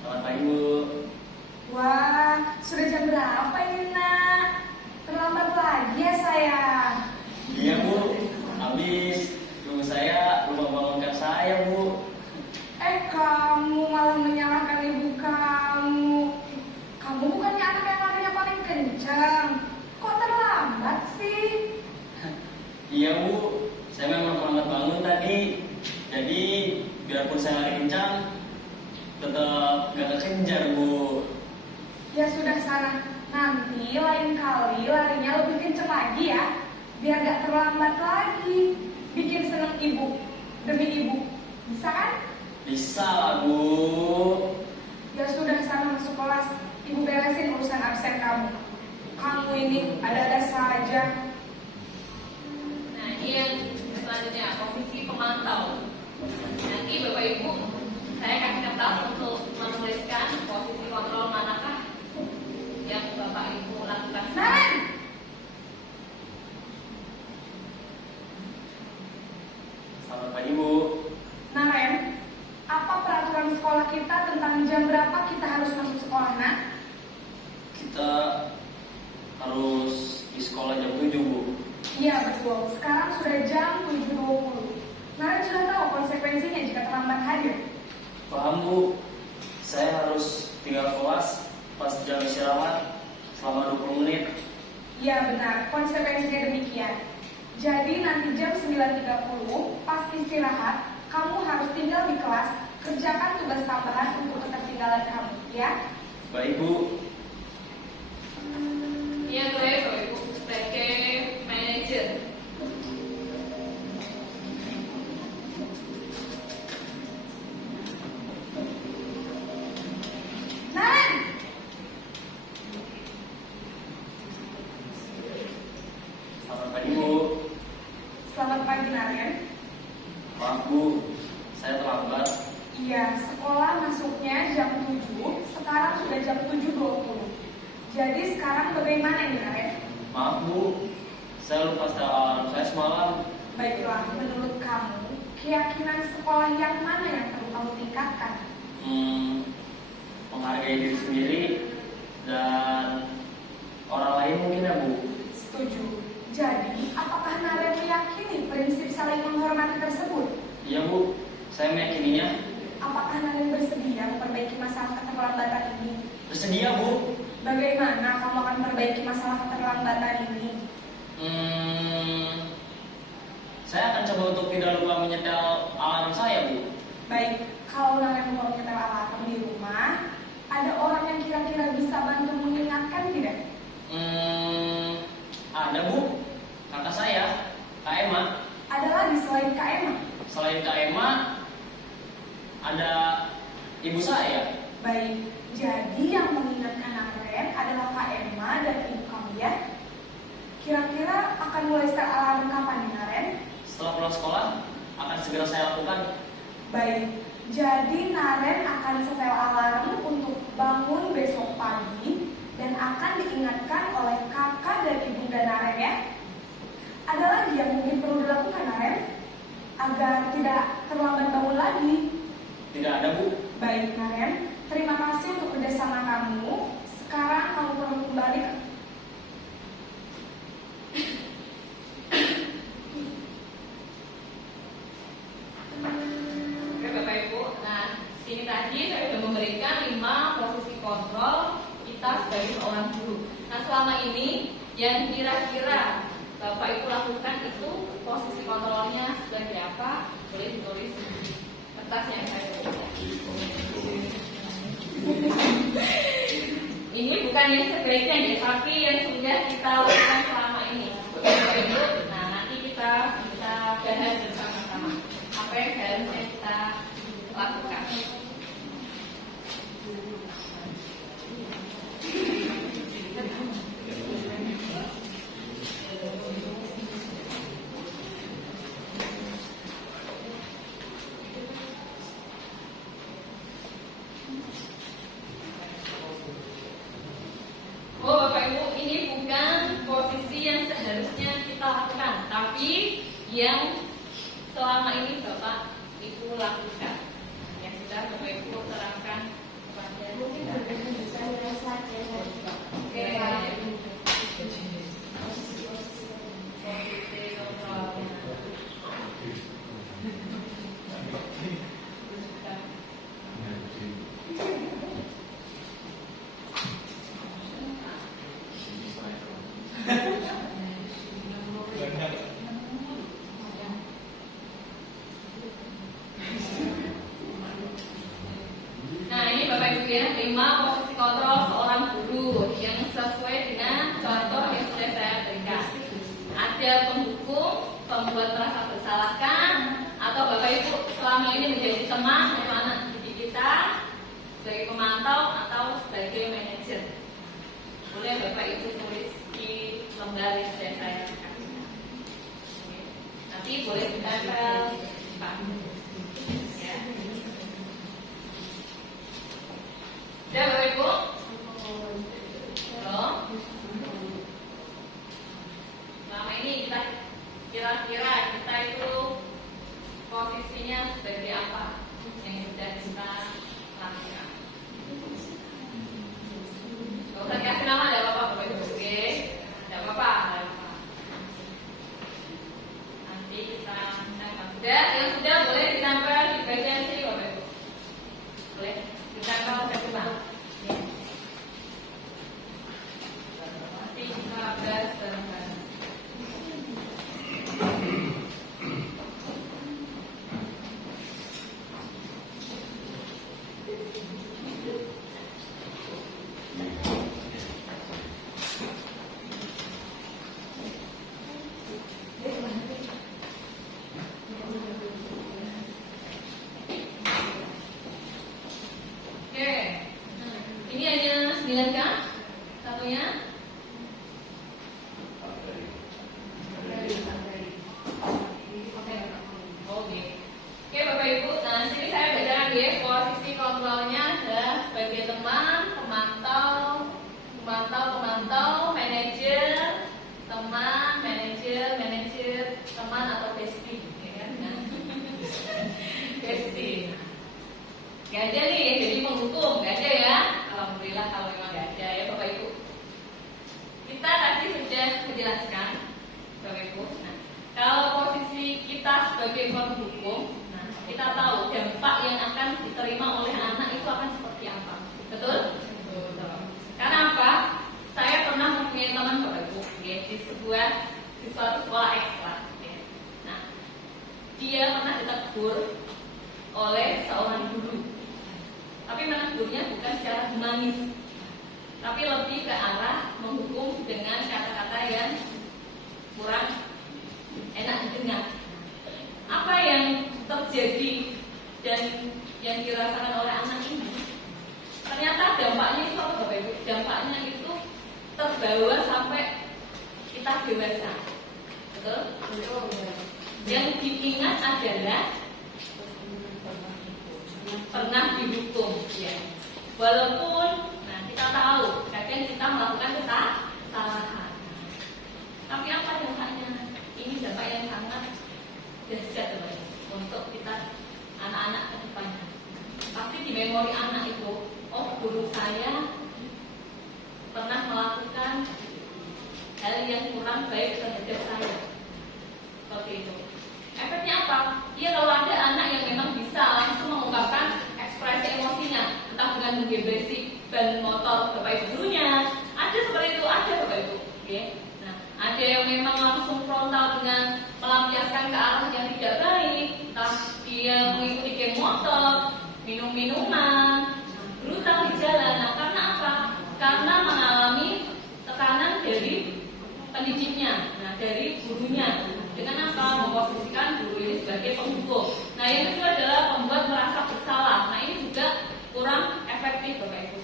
Selamat pagi, Bu. wah, sudah jam berapa ini, Nak? Terlambat lagi ya, sayang. Iya, Bu. Habis ibu saya lupa bangunkan saya, Bu. Kamu malah menyalahkan ibu kamu. Kamu bukannya anak yang larinya paling kencang. Kok terlambat sih? Iya, Bu. Saya memang terlambat bangun tadi. Jadi, biarpun saya lari kencang, tetap gak kekejar, Bu. Ya sudah sana. Nanti lain kali larinya lebih kencang lagi ya. Biar gak terlambat lagi. Bikin seneng ibu. Demi ibu. Bisa kan? Bisa lah, Bu. Ya sudah sana masuk kelas. Ibu beresin urusan absen kamu. Kamu ini ada-ada saja. Nah, ini yang selanjutnya, posisi pemantau. Nanti Bapak Ibu, saya kasih kertas untuk menuliskan posisi kontrol manakah yang Bapak Ibu lakukan. Naren! Selamat pagi, Bu. Naren, apa peraturan sekolah kita tentang jam berapa kita harus masuk sekolah, Nak? Kita harus di sekolah jam 7, Bu. Iya betul, sekarang sudah jam 7.20. Naren sudah tahu konsekuensinya jika terlambat hadir. Paham, Bu. Saya harus tinggal kelas pas jam istirahat selama 20 menit. Iya benar, konsekuensinya demikian. Jadi nanti jam 9.30 pas istirahat, kamu harus tinggal di kelas, kerjakan tugas tambahan untuk ketertinggalan kamu, ya? Baik, Bu. Iya, gue Bapak Ibu sebagai manajer. Naren! Selamat pagi, Bu. Selamat pagi, Naren. Maaf, Bu. Saya terlambat. Iya, sekolah masuknya jam 7, sekarang sudah jam 7.20. Jadi sekarang bagaimana ini, Naren? Maaf, Bu. Saya lupa setel alarm saya semalam. Baiklah, menurut kamu, keyakinan sekolah yang mana yang perlu kamu tingkatkan? Menghargai diri sendiri dan orang lain mungkin ya, Bu. Setuju. Jadi, apakah Naren meyakini prinsip saling menghormati tersebut? Iya, Bu. Saya meyakininya. Apakah Naren bersedia memperbaiki masalah keterlambatan ini? Bersedia, Bu. Bagaimana kamu akan memperbaiki masalah keterlambatan ini? Saya akan coba untuk tidak lupa menyetel alarm saya, Bu. Baik, kalau Naren mau nyetel alarm di rumah, ada orang yang kira-kira bisa bantu mengingatkan tidak? Ada, Bu. Kakak saya, Kak Emma. Ada lagi selain Kak Emma? Selain Kak Emma, ada ibu saya. Baik, jadi yang mengingatkan Naren adalah Kak Emma dan ibu kamu ya? Kira-kira akan mulai setel alarm kapan nih, Naren? Setelah pulang sekolah, akan segera saya lakukan. Baik, jadi Naren akan setel alarm untuk bangun besok pagi dan akan diingatkan oleh kakak dan ibunda Naren ya. Ada lagi yang mungkin perlu dilakukan, Naren, agar tidak terlambat bangun lagi? Tidak ada, Bu. Baik, Naren, terima kasih untuk kerjasama kamu. Sekarang kamu perlu kembali ke... Oke Bapak Ibu, nah sini tadi saya sudah memberikan 5 posisi kontrol kita sebagai seorang guru. Nah selama ini yang kira-kira Bapak Ibu lakukan itu posisi kontrolnya sebagai apa? Boleh ditulis di kertas yang saya berikan. Ini bukan yang sebaiknya ya, tapi yang sudah kita lakukan selama ini. Bapak Ibu, nah nanti kita bisa bahas bersama-sama apa yang seharusnya kita lakukan. Tapi yang selama ini Bapak Ibu lakukan, yang sudah Bapak Ibu terangkan kepada Mungkin berbeda bisa dirasa ya. Oke. Posisi kontrolnya. Nah, ini Bapak Ibu ya, 5 posisi kontrol seorang guru yang sesuai dengan contoh yang sudah saya berikan. Ada penghukum, pembuat merasa bersalahkan, atau Bapak Ibu selama ini menjadi teman atau anak didik kita, sebagai pemantau atau sebagai manajer. Boleh Bapak Ibu tulis di lembar yang sudah saya kasih. Nanti boleh ditempel Pak. Ya. Sudah Bapak Ibu? Belum? Selama ini kita kira-kira kita itu posisinya sebagai apa yang sudah kita lakukan? Kalau saya kasih nama ada apa-apa Bapak Ibu? Oke? Ada apa-apa? Ada apa-apa. Nanti kita sudah, yang sudah boleh ditempel di bagian sini Bapak Ibu. Boleh ditempel ke depan. Nanti kita bahas bareng-bareng. Oke, ini hanya 9 kan? Satunya? Oke. Oke Bapak Ibu, nah di sini saya bacakan ya posisi kontrolnya adalah sebagai teman, pemantau, manajer, teman, manajer, teman atau bestie, ya kan? Nah, bestie. Gak ada nih, jadi penghukum, gak ada ya. Alhamdulillah kalau memang gak ada ya Bapak Ibu. Kita tadi sudah menjelaskan Bapak Ibu. Nah, kalau posisi kita sebagai penghukum, nah kita tahu dampak yang akan diterima oleh anak itu akan seperti apa. Betul? Betul. Karena apa? Saya pernah mempunyai teman Bapak Ibu ya, di suatu sekolah ekstra. Ya. Nah, dia pernah ditegur oleh seorang guru. Tapi menegurnya bukan secara humanis, tapi lebih ke arah menghukum dengan kata-kata yang kurang enak didengar. Apa yang terjadi dan yang dirasakan oleh anak ini? Ternyata dampaknya itu apa Bapak Ibu? Dampaknya itu terbawa sampai kita dewasa. Betul? Yang diingat adalah pernah dihukum ya. Walaupun nah kita tahu kadang kita melakukan kesalahan. Tapi apa dampaknya? Ini dampak yang sangat dahsyat untuk kita anak-anak ke depannya. Pasti di memori anak itu, oh guru saya pernah melakukan hal yang kurang baik terhadap saya. Seperti itu. Efeknya apa? Ya kalau ada anak yang memang bisa langsung mengungkapkan ekspresi emosinya, entah dengan menggebresi ban motor Bapak Ibu gurunya, ada seperti itu, ada Bapak Ibu. Oke. Nah, ada yang memang langsung frontal dengan melampiaskan ke arah yang tidak baik, entah dia mengikuti geng motor, minum-minuman, brutal di jalan. Nah, karena apa? Karena mengalami tekanan dari pendidiknya, nah dari gurunya. Dengan apa? Memposisikan guru ini sebagai penghukum. Nah, yang kedua adalah membuat merasa bersalah. Nah, ini juga kurang efektif Bapak Ibu.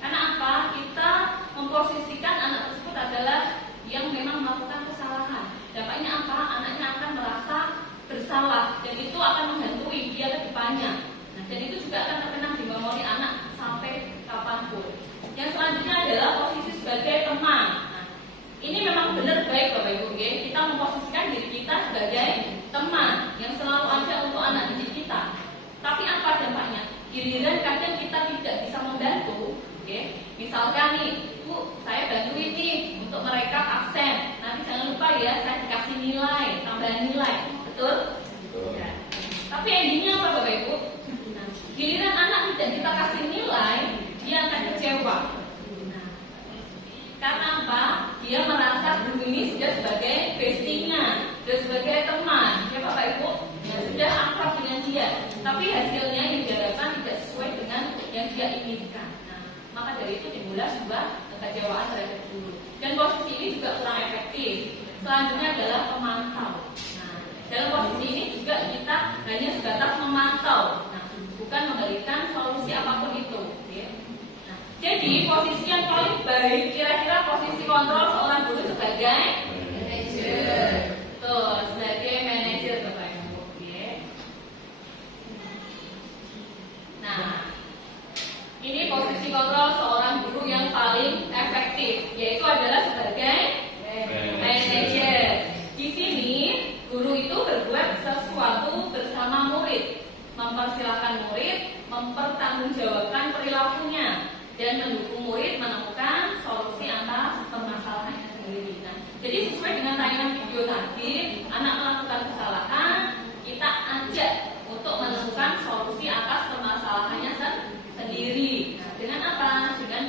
Karena apa? Kita memposisikan anak tersebut adalah yang memang melakukan kesalahan. Dampaknya apa? Anaknya akan merasa bersalah dan itu akan menghantui dia ke depannya. Nah, dan itu juga akan terkenang di memori anak sampai kapanpun. Yang selanjutnya adalah posisi sebagai teman. Ini memang benar baik Bapak Ibu, kita memposisikan diri kita sebagai teman yang selalu ada untuk anak didik kita. Tapi apa dampaknya? Giliran kadang kita tidak bisa membantu. Misalkan nih, Bu, saya bantuin nih untuk mereka absen. Nanti jangan lupa ya, saya dikasih nilai, tambahan nilai. Betul? Ya. Tapi endingnya apa Bapak Ibu? Nah, giliran anak tidak kita kasih nilai, dia akan kecewa. Nah, karena apa? Dia merasa guru ini sudah sebagai bestie-nya, sudah sebagai teman. Ya Bapak Ibu, ya, sudah akrab dengan dia. Tapi hasilnya yang diharapkan tidak sesuai dengan yang dia inginkan. Nah, maka dari itu timbullah sebuah kekecewaan terhadap guru. Dan posisi ini juga kurang efektif. Selanjutnya adalah pemantau. Nah, dalam posisi ini juga kita hanya sebatas memantau, nah, bukan memberikan solusi apapun itu. Ya. Nah, jadi posisi yang paling baik kira-kira posisi kontrol seorang guru sebagai manajer. Tuh, sebagai manajer Bapak Ibu. Ya. Nah, ini posisi kontrol seorang guru yang paling efektif, yaitu adalah sebagai manajer. Di sini guru itu berbuat sesuatu bersama murid, mempersilahkan murid mempertanggungjawabkan perilakunya dan mendukung murid menemukan solusi atas permasalahannya sendiri. Nah, jadi sesuai dengan tayangan video tadi, anak melakukan kesalahan, kita ajak untuk menemukan solusi atas permasalahannya sendiri. Nah, dengan apa? Dengan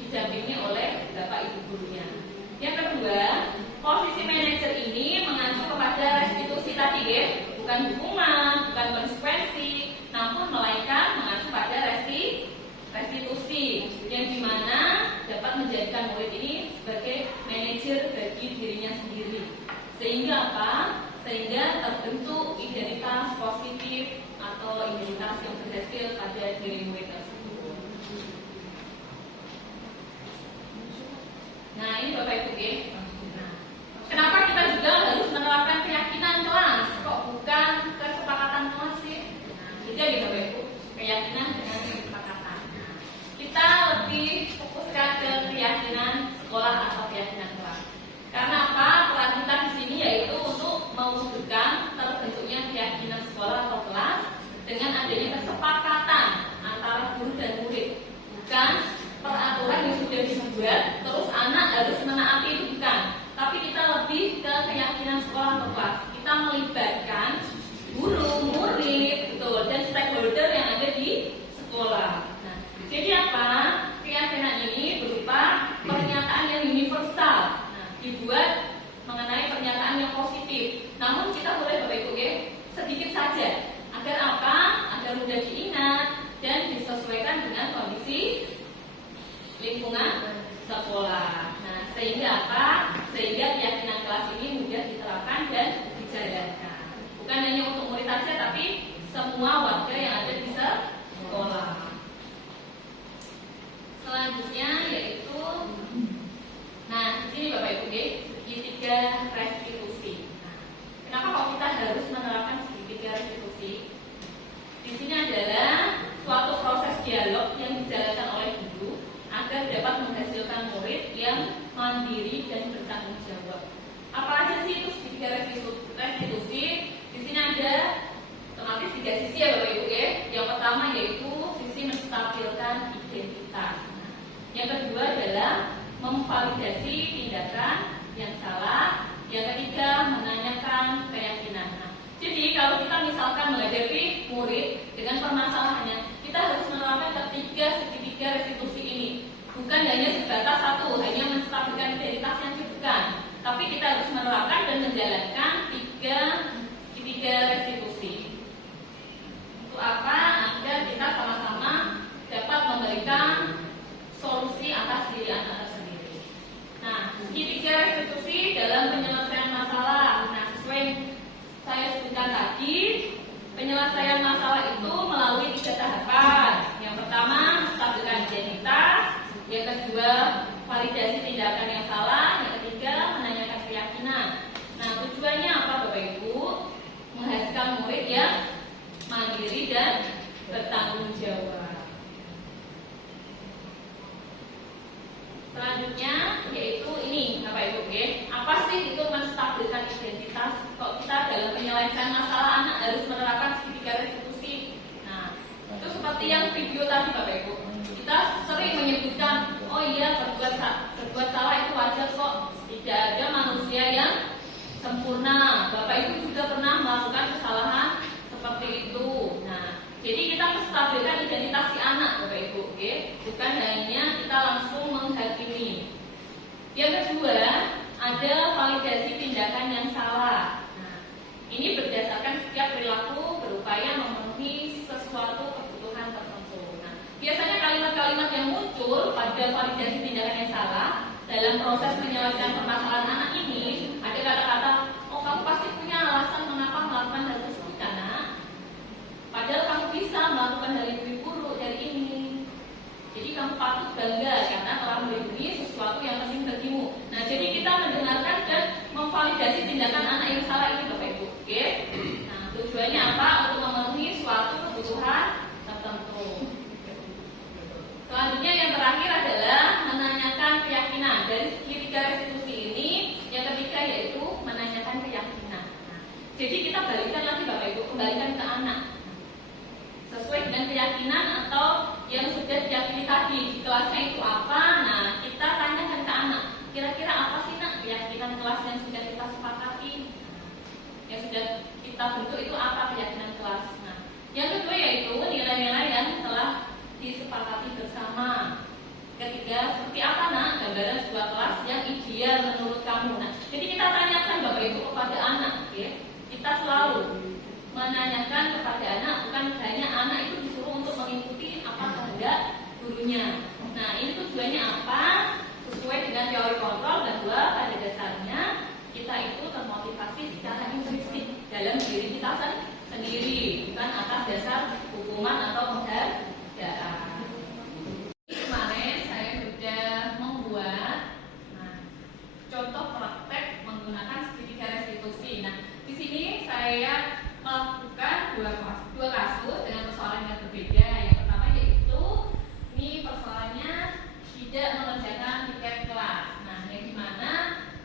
didampingi oleh Bapak Ibu gurunya. Yang kedua, posisi manajer ini mengacu kepada restitusi tadi ya, bukan hukuman, bukan konsekuensi, namun melainkan mengacu pada restitusi yang dimana dapat menjadikan murid ini sebagai manajer bagi dirinya sendiri. Sehingga apa? Sehingga terbentuk identitas positif atau identitas yang berhasil pada diri murid tersebut. Nah, ini Bapak Ibu ya. Kenapa kita juga harus menerapkan keyakinan kelas? Kok bukan kesepakatan kelas sih? Nah, jadi Bapak Ibu, keyakinan dengan kesepakatan. Kita lebih fokuskan ke keyakinan sekolah atau keyakinan kelas. Karena apa? Peran kita di sini yaitu untuk mewujudkan terbentuknya keyakinan sekolah atau kelas dengan adanya kesepakatan antara guru dan murid, bukan peraturan yang sudah dibuat terus anak harus menaati itu, bukan. Tapi kita lebih ke keyakinan sekolah atau kelas. Kita melibatkan guru, murid, betul, dan stakeholder yang ada di sekolah. Nah, jadi apa? Keyakinan ini berupa pernyataan yang universal. Nah, dibuat mengenai pernyataan yang positif. Namun kita boleh Bapak Ibu ya, sedikit saja. Agar apa? Agar mudah diingat dan disesuaikan dengan kondisi lingkungan sekolah. Nah, sehingga apa? Sehingga keyakinan kelas ini mudah diterapkan dan dijalankan. Bukan hanya untuk murid saja, tapi semua warga yang ada di sekolah. Selanjutnya yaitu, nah di sini Bapak Ibu segitiga restitusi. Nah, kenapa kok kita harus menerapkan segitiga restitusi? Di sini adalah suatu proses dialog yang dijalankan oleh guru agar dapat menghasilkan murid yang mandiri dan bertanggung jawab. Apa aja sih itu segitiga restitusi? Di sini ada otomatis 3 sisi ya Bapak Ibu ya. Yang pertama yaitu sisi menstabilkan identitas. Yang kedua adalah memvalidasi tindakan yang salah. Yang ketiga menanyakan keyakinan. Nah, jadi kalau kita misalkan menghadapi murid dengan permasalahannya, kita harus menerapkan segitiga restitusi ini. Bukan hanya sebatas satu, hanya menstabilkan identitas yang bukan. Tapi kita harus menerapkan dan menjalankan segitiga restitusi. Untuk apa? Agar kita sama-sama dapat memberikan solusi atas diri anak tersendiri. Nah, segitiga restitusi dalam penyelesaian masalah. Nah, sesuai saya sebutkan tadi, penyelesaian masalah itu melalui 3 tahapan. Yang pertama, menstabilkan identitas. Yang kedua, validasi tindakan yang salah. Yang ketiga, menanyakan keyakinan. Nah, tujuannya apa Bapak Ibu? Menghasilkan murid yang mandiri dan bertanggung jawab. Selanjutnya yaitu ini Bapak Ibu, apa sih itu menstabilkan identitas? video tadi Bapak Ibu, kita sering menyebutkan, oh iya berbuat salah itu wajar kok. Tidak ada manusia yang sempurna. Bapak Ibu juga pernah melakukan kesalahan seperti itu. Nah, jadi kita menstabilkan identitas si anak Bapak Ibu, oke? Bukan hanya kita langsung menghakimi. Yang kedua, ada validasi tindakan yang salah. Nah, ini berdasarkan setiap perilaku berupaya memenuhi sesuatu kebutuhan tertentu. Nah, biasanya kalimat-kalimat yang muncul pada validasi tindakan yang salah dalam proses menyelesaikan permasalahan anak ini, ada kata-kata, oh kamu pasti punya alasan mengapa melakukan hal tersebut, anak. Padahal kamu bisa melakukan hal yang lebih buruk dari ini. Jadi kamu patut bangga karena telah melindungi sesuatu yang penting bagimu. Nah, jadi kita mendengarkan dan memvalidasi tindakan anak yang salah ini Bapak Ibu. Oke? Nah, tujuannya apa? Untuk memenuhi suatu kebutuhan tertentu. Selanjutnya yang terakhir adalah menanyakan keyakinan. Dari segi 3 restitusi ini, yang ketiga yaitu menanyakan keyakinan. Nah, jadi kita balikkan lagi Bapak Ibu, kembalikan ke anak. Sesuai dengan keyakinan atau yang sudah diyakini tadi di kelasnya itu apa. Nah, kita tanyakan ke anak, kira-kira apa sih nak keyakinan kelas yang sudah kita sepakati, yang sudah kita bentuk itu apa keyakinan kelas. Nah, yang kedua yaitu nilai-nilai yang telah disepakati bersama. Ketiga, seperti apa nak gambaran sebuah kelas yang ideal menurut kamu. Nah, jadi kita tanyakan Bapak Ibu kepada anak, ya. Kita selalu menanyakan kepada anak, bukan hanya anak itu disuruh untuk mengikuti apa kehendak gurunya. Nah, ini tujuannya apa? Sesuai dengan teori kontrol bahwa pada dasarnya kita itu termotivasi secara intrinsik dalam diri kita sendiri, bukan atas dasar hukuman atau penghargaan. Kemarin saya sudah membuat contoh praktek menggunakan segitiga restitusi. Nah, di sini saya melakukan dua kasus dengan persoalan yang berbeda. Yang pertama yaitu ini persoalannya tidak mengerjakan tiket kelas. Nah, yang dimana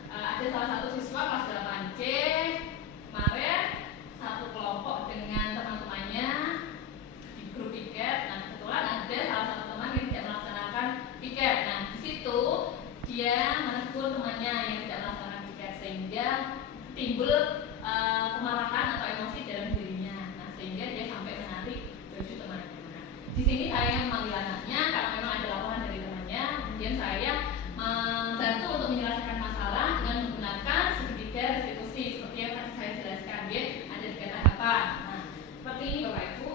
ada salah satu siswa kelas 8C kemarin satu kelompok dengan teman-temannya di grup piket. Nah, kebetulan ada salah satu teman yang tidak melaksanakan piket. Nah, di situ dia menegur temannya yang tidak melaksanakan piket sehingga timbul kemarahan atau emosi dalam dirinya. Nah, sehingga dia sampai menarik baju temannya. Nah, di sini saya memanggil anaknya karena memang ada laporan dari temannya. Kemudian saya membantu untuk menyelesaikan masalah dengan menggunakan segitiga restitusi seperti yang tadi saya jelaskan. Dia ada 3 tahapan. Nah, seperti ini Bapak Ibu.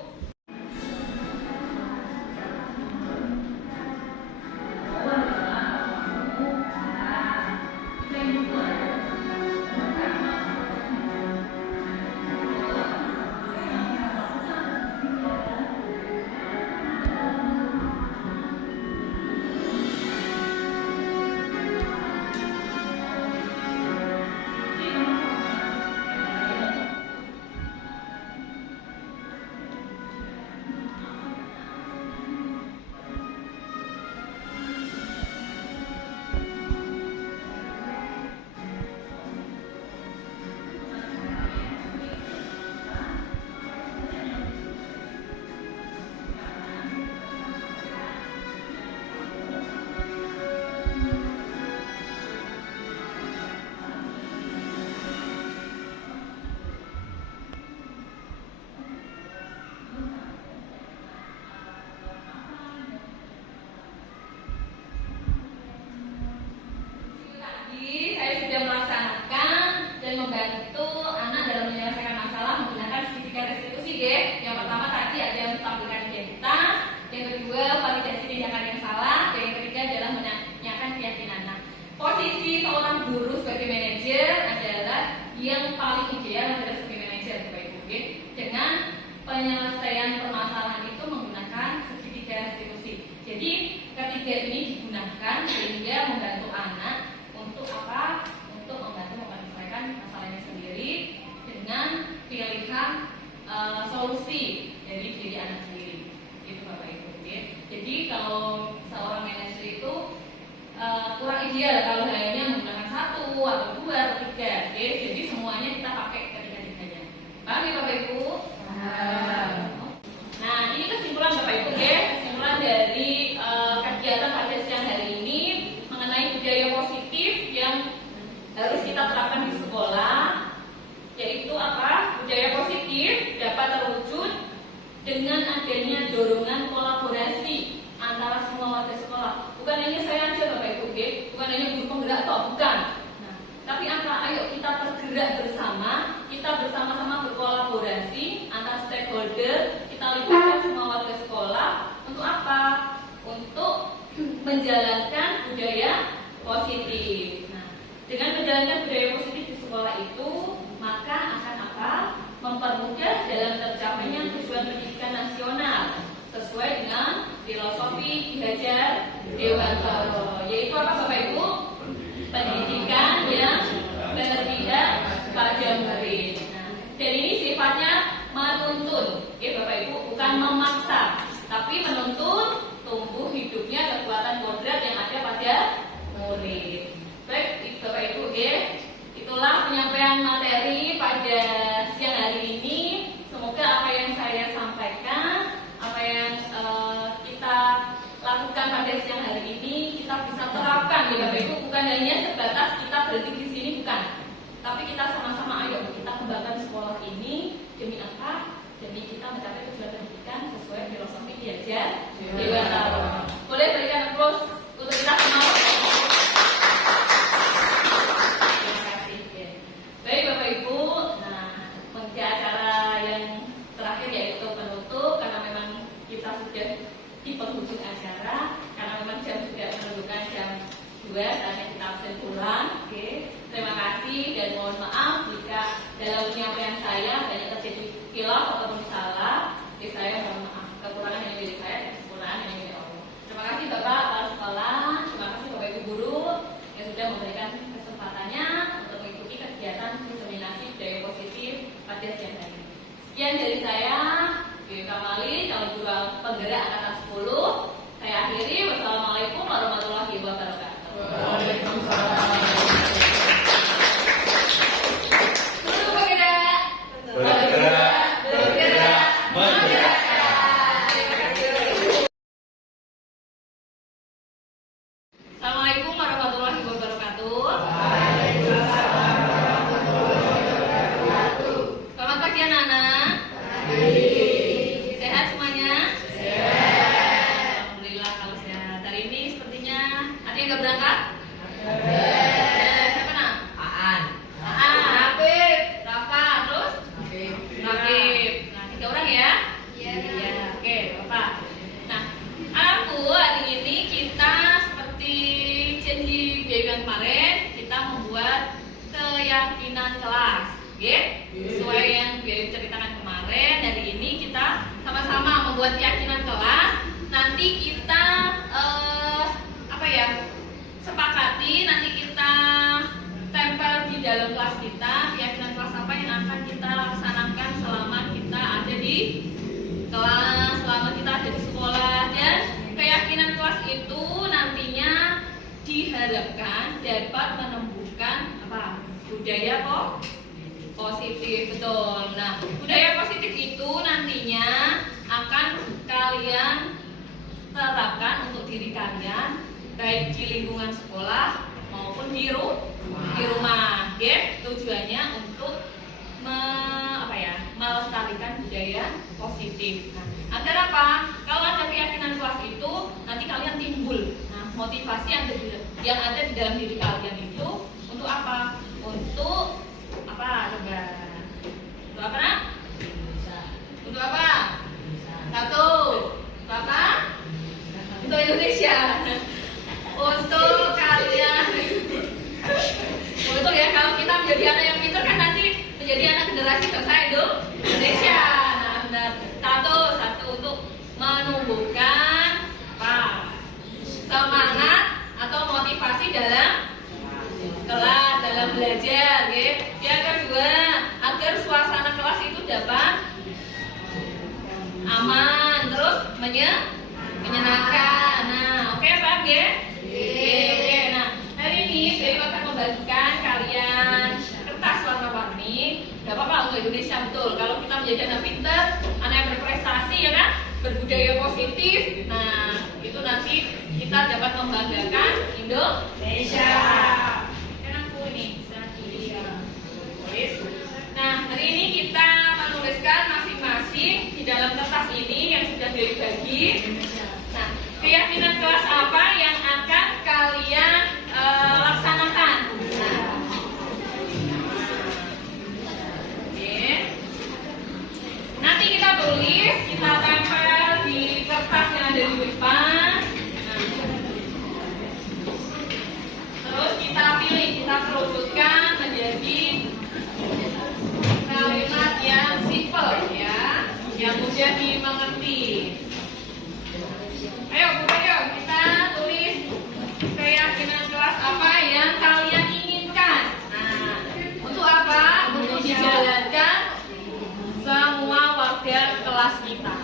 Posisi seorang guru sebagai manajer adalah yang paling ideal adalah sebagai manajer Bapak Ibu, dengan penyelesaian permasalahan itu menggunakan segitiga restitusi. Jadi ketiga ini digunakan sehingga membantu anak untuk apa? Untuk membantu menyelesaikan masalahnya sendiri dengan pilihan solusi dari diri anak sendiri. Itu Bapak Ibu. Jadi kalau seorang manajer itu kurang ideal kalau hanya menggunakan 1 atau 2 atau 3. Jadi semuanya kita pakai ketiga-tiganya. Paham ya Bapak Ibu? Nah, ini kesimpulan Bapak Ibu. dorongan kolaborasi antara semua warga sekolah. Bukan hanya saya aja Bapak Ibu, bukan hanya guru penggerak toh, bukan. Nah, tapi apa? Ayo kita bergerak bersama, kita bersama-sama berkolaborasi antar stakeholder, kita libatkan semua warga sekolah untuk apa? Untuk menjalankan budaya positif. Nah, dengan menjalankan budaya positif di sekolah itu, maka akan apa? Mempermudah dalam tercapainya tujuan pendidikan nasional sesuai dengan filosofi Ki Hajar Dewantara, yaitu apa Bapak Ibu? Pendidikan yang berpihak pada murid. Nah, dan ini sifatnya menuntun, Bapak Ibu, bukan memaksa, tapi menuntun tumbuh hidupnya kekuatan kodrat yang ada pada murid. Baik, Bapak Ibu, itulah penyampaian materi pada siang hari ini. Semoga apa yang saya sampaikan, apa yang kita lakukan pada siang hari ini, kita bisa terapkan ya Bapak Ibu. Bukan hanya sebatas kita berhenti di sini, bukan. Tapi kita sama-sama ayo kita kembangkan sekolah ini demi apa? Demi kita mencapai tujuan pendidikan sesuai filosofi Ki Hajar Dewantara. Boleh berikan aplaus untuk kita semua. Terima kasih. Baik Bapak Ibu, nah mengikuti acara yang terakhir yaitu penutup, karena memang kita sudah di penghujung acara, karena memang jam sudah menunjukkan jam 2, saatnya kita absen pulang. Terima kasih dan mohon maaf jika dalam penyampaian saya banyak terjadi khilaf ataupun salah. Saya mohon maaf, kekurangan yang milik saya dan kesempurnaan yang milik Allah. Terima kasih Bapak Kepala Sekolah, terima kasih Bapak Ibu guru yang sudah memberikan kesempatannya untuk mengikuti kegiatan diseminasi budaya positif pada siang hari ini. Sekian dari saya, Kamali, calon guru penggerak angkatan 10. Saya akhiri. Wassalamualaikum warahmatullahi wabarakatuh. Waalaikumsalam. Guru penggerak. Bergerak, menggerakkan. Assalamualaikum warahmatullahi wabarakatuh. Selamat pagi anak-anak. Sehat semuanya? Alhamdulillah kalau sehat. Hari ini sepertinya ada yang nggak berangkat? Siapa nak? Aan. Rafa, terus? Nakib. Nah, 3 orang ya? Iya. Oke, Bapak. Nah, anakku, hari ini kita seperti janji minggu kemarin, kita membuat keyakinan kelas. Sesuai yang Biayu ceritakan kemarin, hari ini kita sama-sama membuat keyakinan kelas. Nanti kita sepakati, nanti kita tempel di dalam kelas kita keyakinan kelas apa yang akan kita laksanakan selama kita ada di kelas, selama kita ada di sekolah. Dan keyakinan kelas itu nantinya diharapkan dapat menumbuhkan budaya positif, betul. Nah, budaya positif itu nantinya akan kalian terapkan untuk diri kalian, baik di lingkungan sekolah maupun di rumah. Tujuannya untuk melestarikan budaya positif. Nah, agar apa? Kalau ada keyakinan kelas itu, nanti kalian timbul. Nah, motivasi yang ada di dalam diri kalian itu untuk apa? Untuk apa? Coba. Untuk apa, nak? Untuk apa? Satu. Untuk apa? Untuk Indonesia. Untuk kalian. Untuk ya, kalau kita menjadi anak yang pintar kan nanti menjadi anak generasi bangsa Indonesia. Nah, benar. Satu untuk menumbuhkan semangat atau motivasi dalam kelas, dalam belajar. Yang kedua, agar suasana kelas itu dapat aman, terus menyenangkan. Nah, oke, paham ya? Oke. Nah, hari ini Dewi akan membagikan kalian kertas warna-warni. Gak apa-apa untuk Indonesia, betul. Kalau kita menjadi anak pintar, anak yang berprestasi, ya kan? Berbudaya positif. Nah, itu nanti kita dapat membanggakan Indonesia. Enakku nih, Nah, hari ini kita menuliskan masing-masing di dalam kertas ini yang sudah dibagi-bagi. Nah, keyakinan kelas apa yang akan kalian laksanakan? Nah, oke. Nanti kita tulis, kita tempel di kertas yang ada di depan. Terus kita pilih, kita kerucutkan menjadi kalimat yang simple ya, yang mudah dimengerti. Ayo kita tulis keyakinan kelas apa yang kalian inginkan. Nah, untuk apa? Untuk dijalankan semua warga kelas kita.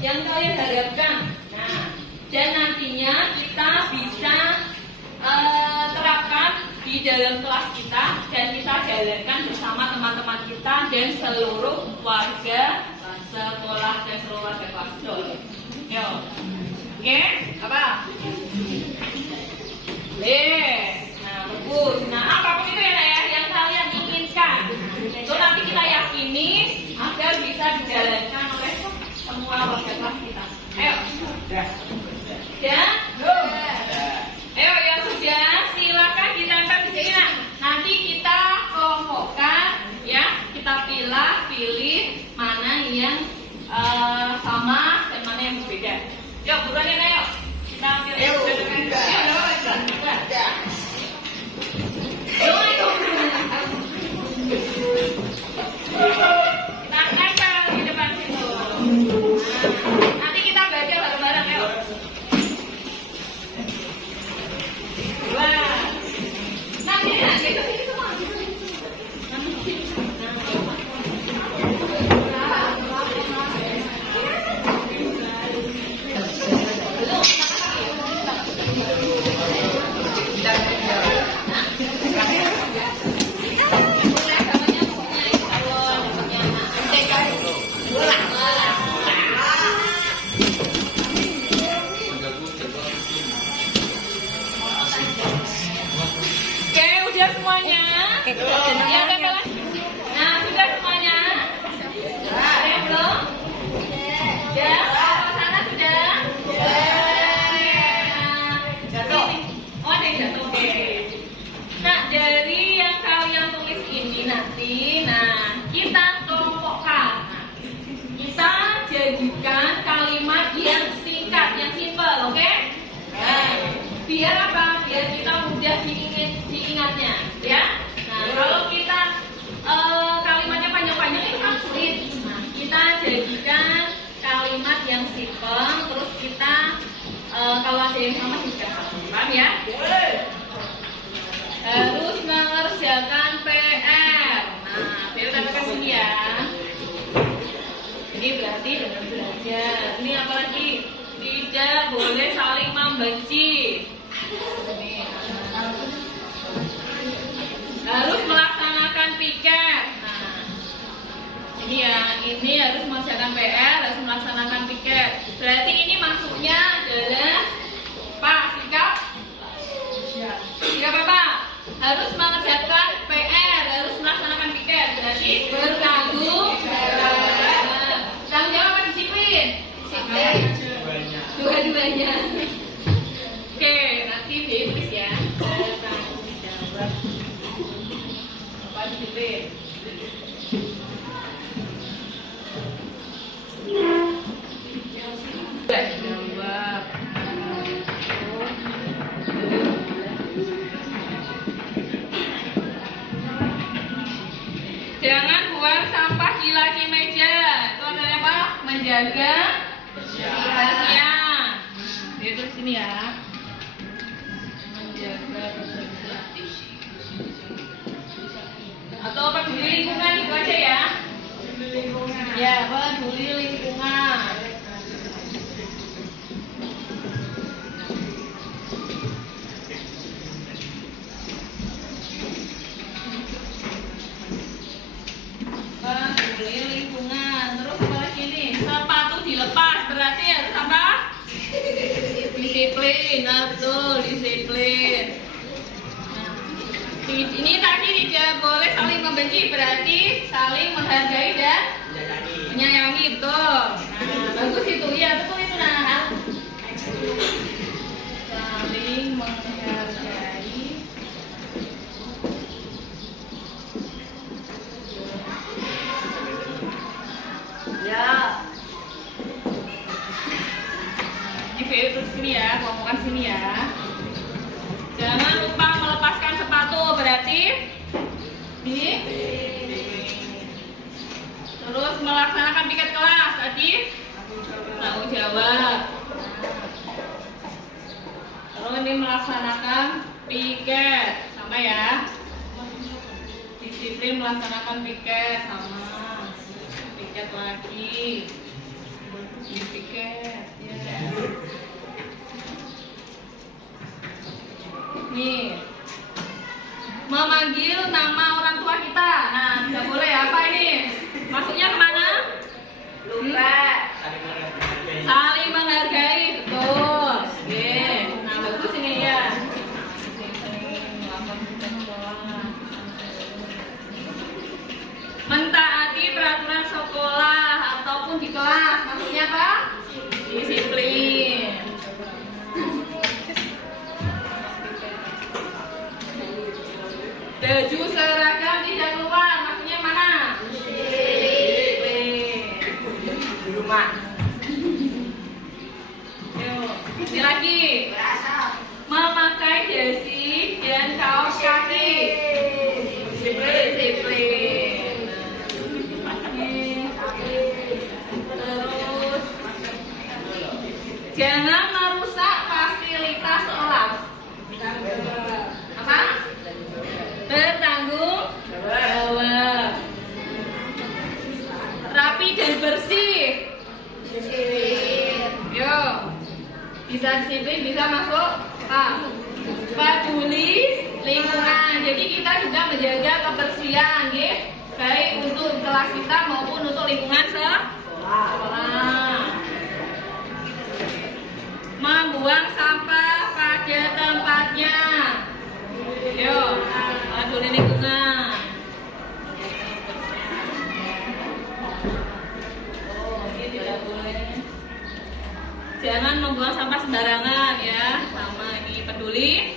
Yang kalian harapkan. Nah, dan nantinya kita bisa terapkan di dalam kelas kita dan kita jalankan bersama teman-teman kita dan seluruh warga sekolah dan seluruh warga kelas. Yo, oke, apa? Nah, bagus. Nah, apapun itu ya yang kalian inginkan, itu nanti kita yakini agar bisa dijalankan oleh semua warga kelas kita. Ayo. Ya? Ayo yang sudah silakan ditempel di sini. Nah, nanti kita kelompokkan ya, kita pilih mana yang sama dan mana yang berbeda. Yuk, buruan ya, ayo. Kita pilih. Kita tempel di depan situ. Nanti kita baca bareng-bareng, ayo. Wah. Nah, ini semua. Yang tempelan. Nah, sudah semuanya? Ada yang belum? Sudah? Kalau sana sudah? Jatuh. Oh, ada yang jatuh. Oke. Nah, dari yang kalian tulis ini nanti, nah, kita kelompokkan. Nah, kita jadikan kalimat yang singkat, yang simpel, oke? Nah, biar apa? Biar kita mudah diingatnya, ya? Nah, kalau kita kalimatnya panjang-panjang itu kan sulit. Nah, kita jadikan kalimat yang simpel, terus kita kalau ada yang sama juga paham ya? Harus mengerjakan PR. Nah, PR katakan sini ya. Ini berarti dengan belajar. Ini apalagi tidak boleh saling membenci. Harus melaksanakan piket. Nah, ini ya, ini harus mengerjakan PR, harus melaksanakan piket. Berarti ini maksudnya adalah Pak, sikap apa? Harus mengerjakan PR, harus melaksanakan piket. Berarti bertanggung jawab. Tanggung jawab apa disiplin? Disiplin. Dua-duanya. Oke, nanti tulis ya. Bertanggung jawab. Disiplin. Jawab. Jangan buang sampah di laci meja. Itu adalah apa? Menjaga kebersihan. Itu sini ya. Menjaga kebersihan. Atau peduli lingkungan itu aja ya. Ya, peduli lingkungan. Disiplin, betul, disiplin. Nah, ini tadi tidak boleh saling membenci, berarti saling menghargai dan menyayangi, betul. Nah, bagus itu, ya betul itu nah. Saling menghargai. Ya. Ini Vio terus sini ya, kelompokan sini ya. Jangan lupa melepaskan sepatu, berarti di. Terus melaksanakan piket kelas, tadi tanggung jawab. Terus ini melaksanakan piket, sama ya. Disiplin melaksanakan piket, sama. Piket lagi. Piket, ya. Nih, memanggil nama orang tua kita. Nah, tidak boleh apa ini? Maksudnya kemana? Lupa. Saling menghargai, betul. Oke, nah bagus ini ya. Mentaati peraturan sekolah ataupun di kelas. Maksudnya apa? Disiplin. Baju seragam tidak keluar, maksudnya mana? Di rumah. Yuk, ini lagi. Memakai dasi dan kaos kaki. Disiplin. Terus, jangan merusak fasilitas kelas. Apa? Bertanggung jawab. Rapi dan bersih. Yo, bisa disiplin, bisa masuk peduli lingkungan. Jadi kita juga menjaga kebersihan, ya, baik untuk kelas kita maupun untuk lingkungan sekolah. Membuang sampah pada tempatnya. Yo, peduli lingkungan. Oh, ini tidak boleh. Jangan membuang sampah sembarangan ya. Sama ini peduli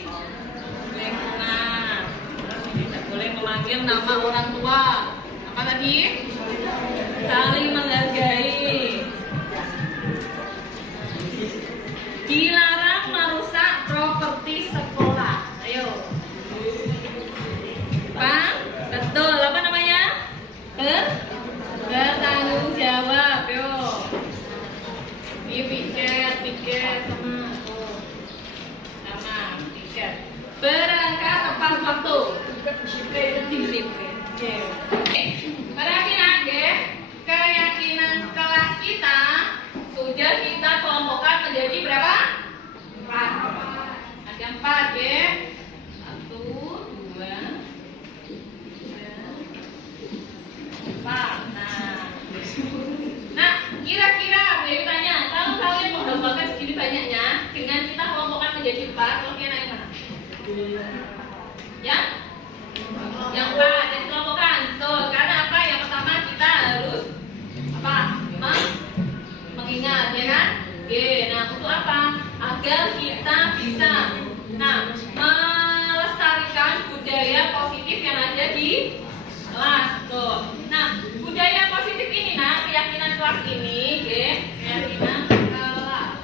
lingkungan. Terus ini tidak boleh memanggil nama orang tua. Apa tadi? Saling menghargai. Dilarang merusak properti sekolah. Ayo. Pak, betul. Apa namanya? Bertanggung jawab. Yo. Ini piket sama piket. Berangkat tepat waktu. Disiplin. Perhatian deh, keyakinan kelas kita sudah kita kelompokkan menjadi berapa? 4. Ada 4 ya. 1, 2, 3, 4. Nah, kira-kira Dewi tanya, kalau kalian menghafalkan segini banyaknya, dengan kita kelompokkan menjadi 4, kalian yang mana? Ya? Yang 4, yang kelompokkan. Betul, karena apa? Yang pertama kita harus apa? Mengingat, ya kan? Oke, nah untuk apa? Agar kita bisa melestarikan budaya positif yang ada di kelas. Tuh. Nah, budaya positif ini, keyakinan kelas ini, oke, keyakinan kelas.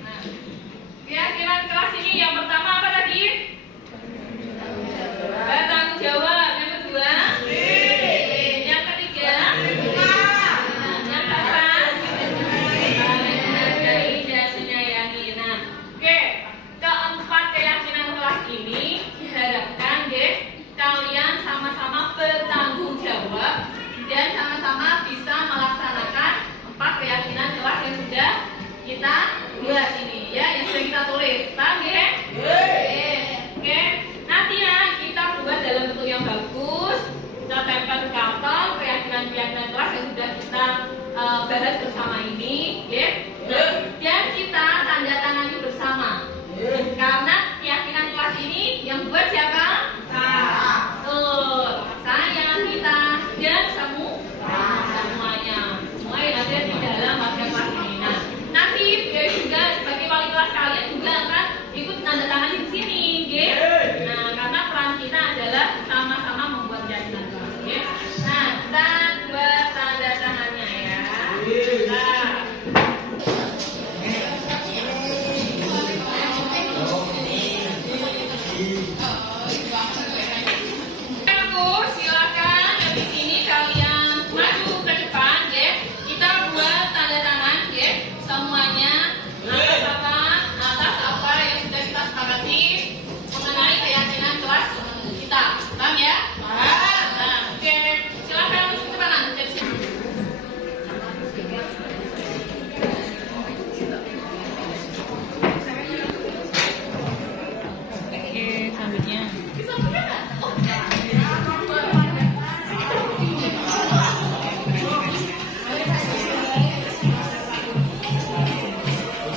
Nah, keyakinan kelas ini yang pertama apa tadi? Bertanggung jawab. Yang kedua? Yang ketiga? Yang keempat? Saling menghargai dan menyayangi. Nah, oke, keempat keyakinan kelas ini di sini kalian maju ke depan, ya. Kita buat tanda tangan, ya. Semuanya atas apa yang sudah kita sepakati mengenai keyakinan kelas kita. Paham ya? Nah, oke. Silakan maju ke depan. Oke, selanjutnya.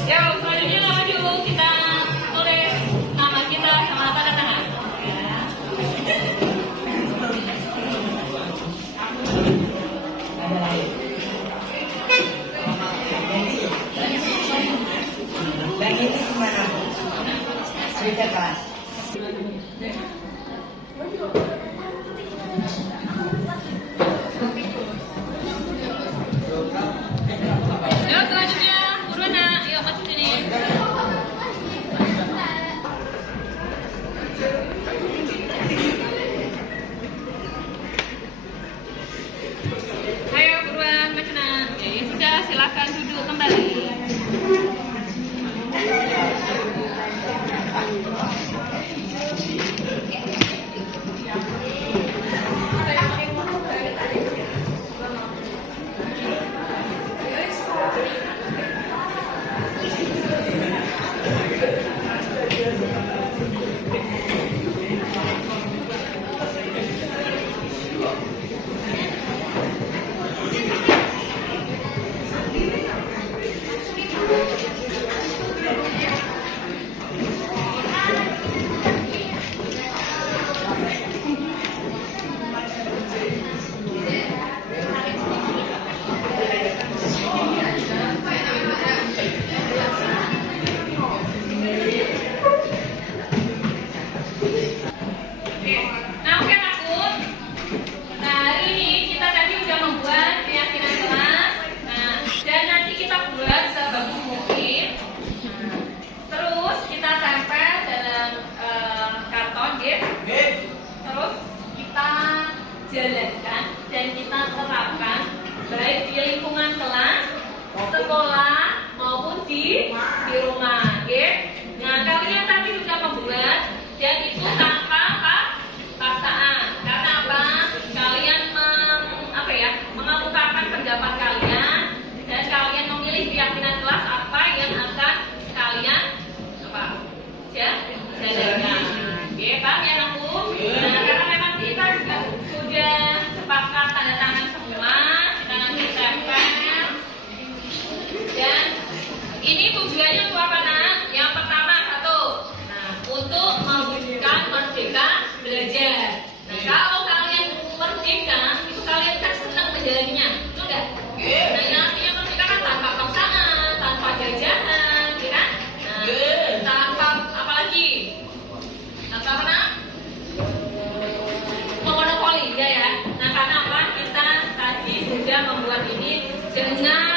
Ya, selanjutnya maju, kita tulis nama kita sama tanda tangan. Dan itu gimana? Cerita kelas. Yuk, selanjutnya Buruna, yuk maju sini. Ayo buruan maju nak. Ya, sudah, silakan duduk kembali. Oke, nah oke aku. Nah hari ini kita tadi udah membuat keyakinan kelas. Nah dan nanti kita buat sebagus mungkin. Terus kita tempel dalam karton, gitu. Terus kita jalankan dan kita terapkan baik di lingkungan kelas, sekolah maupun di rumah, gitu. Nah kalian tadi sudah membuat dan itu tanpa paksaan. Karena apa? Kalian mengungkapkan pendapat kalian dan kalian memilih keyakinan kelas apa yang akan kalian jalankan. Oke, paham ya anakku? Nah, karena memang kita juga sudah sepakat tanda tangan semua, kita nanti tempel. Dan ini tujuannya untuk apa nak? Yang pertama satu, nah untuk mewujudkan merdeka belajar. Nah kalau kalian merdeka, itu kalian kan senang menjalaninya, betul nggak? Nah yang artinya merdeka kan tanpa paksaan, tanpa jajahan, ya kan? Nah, tanpa apa lagi? Tanpa apa? Monopoli, ya. Nah karena apa? Kita tadi sudah membuat ini dengan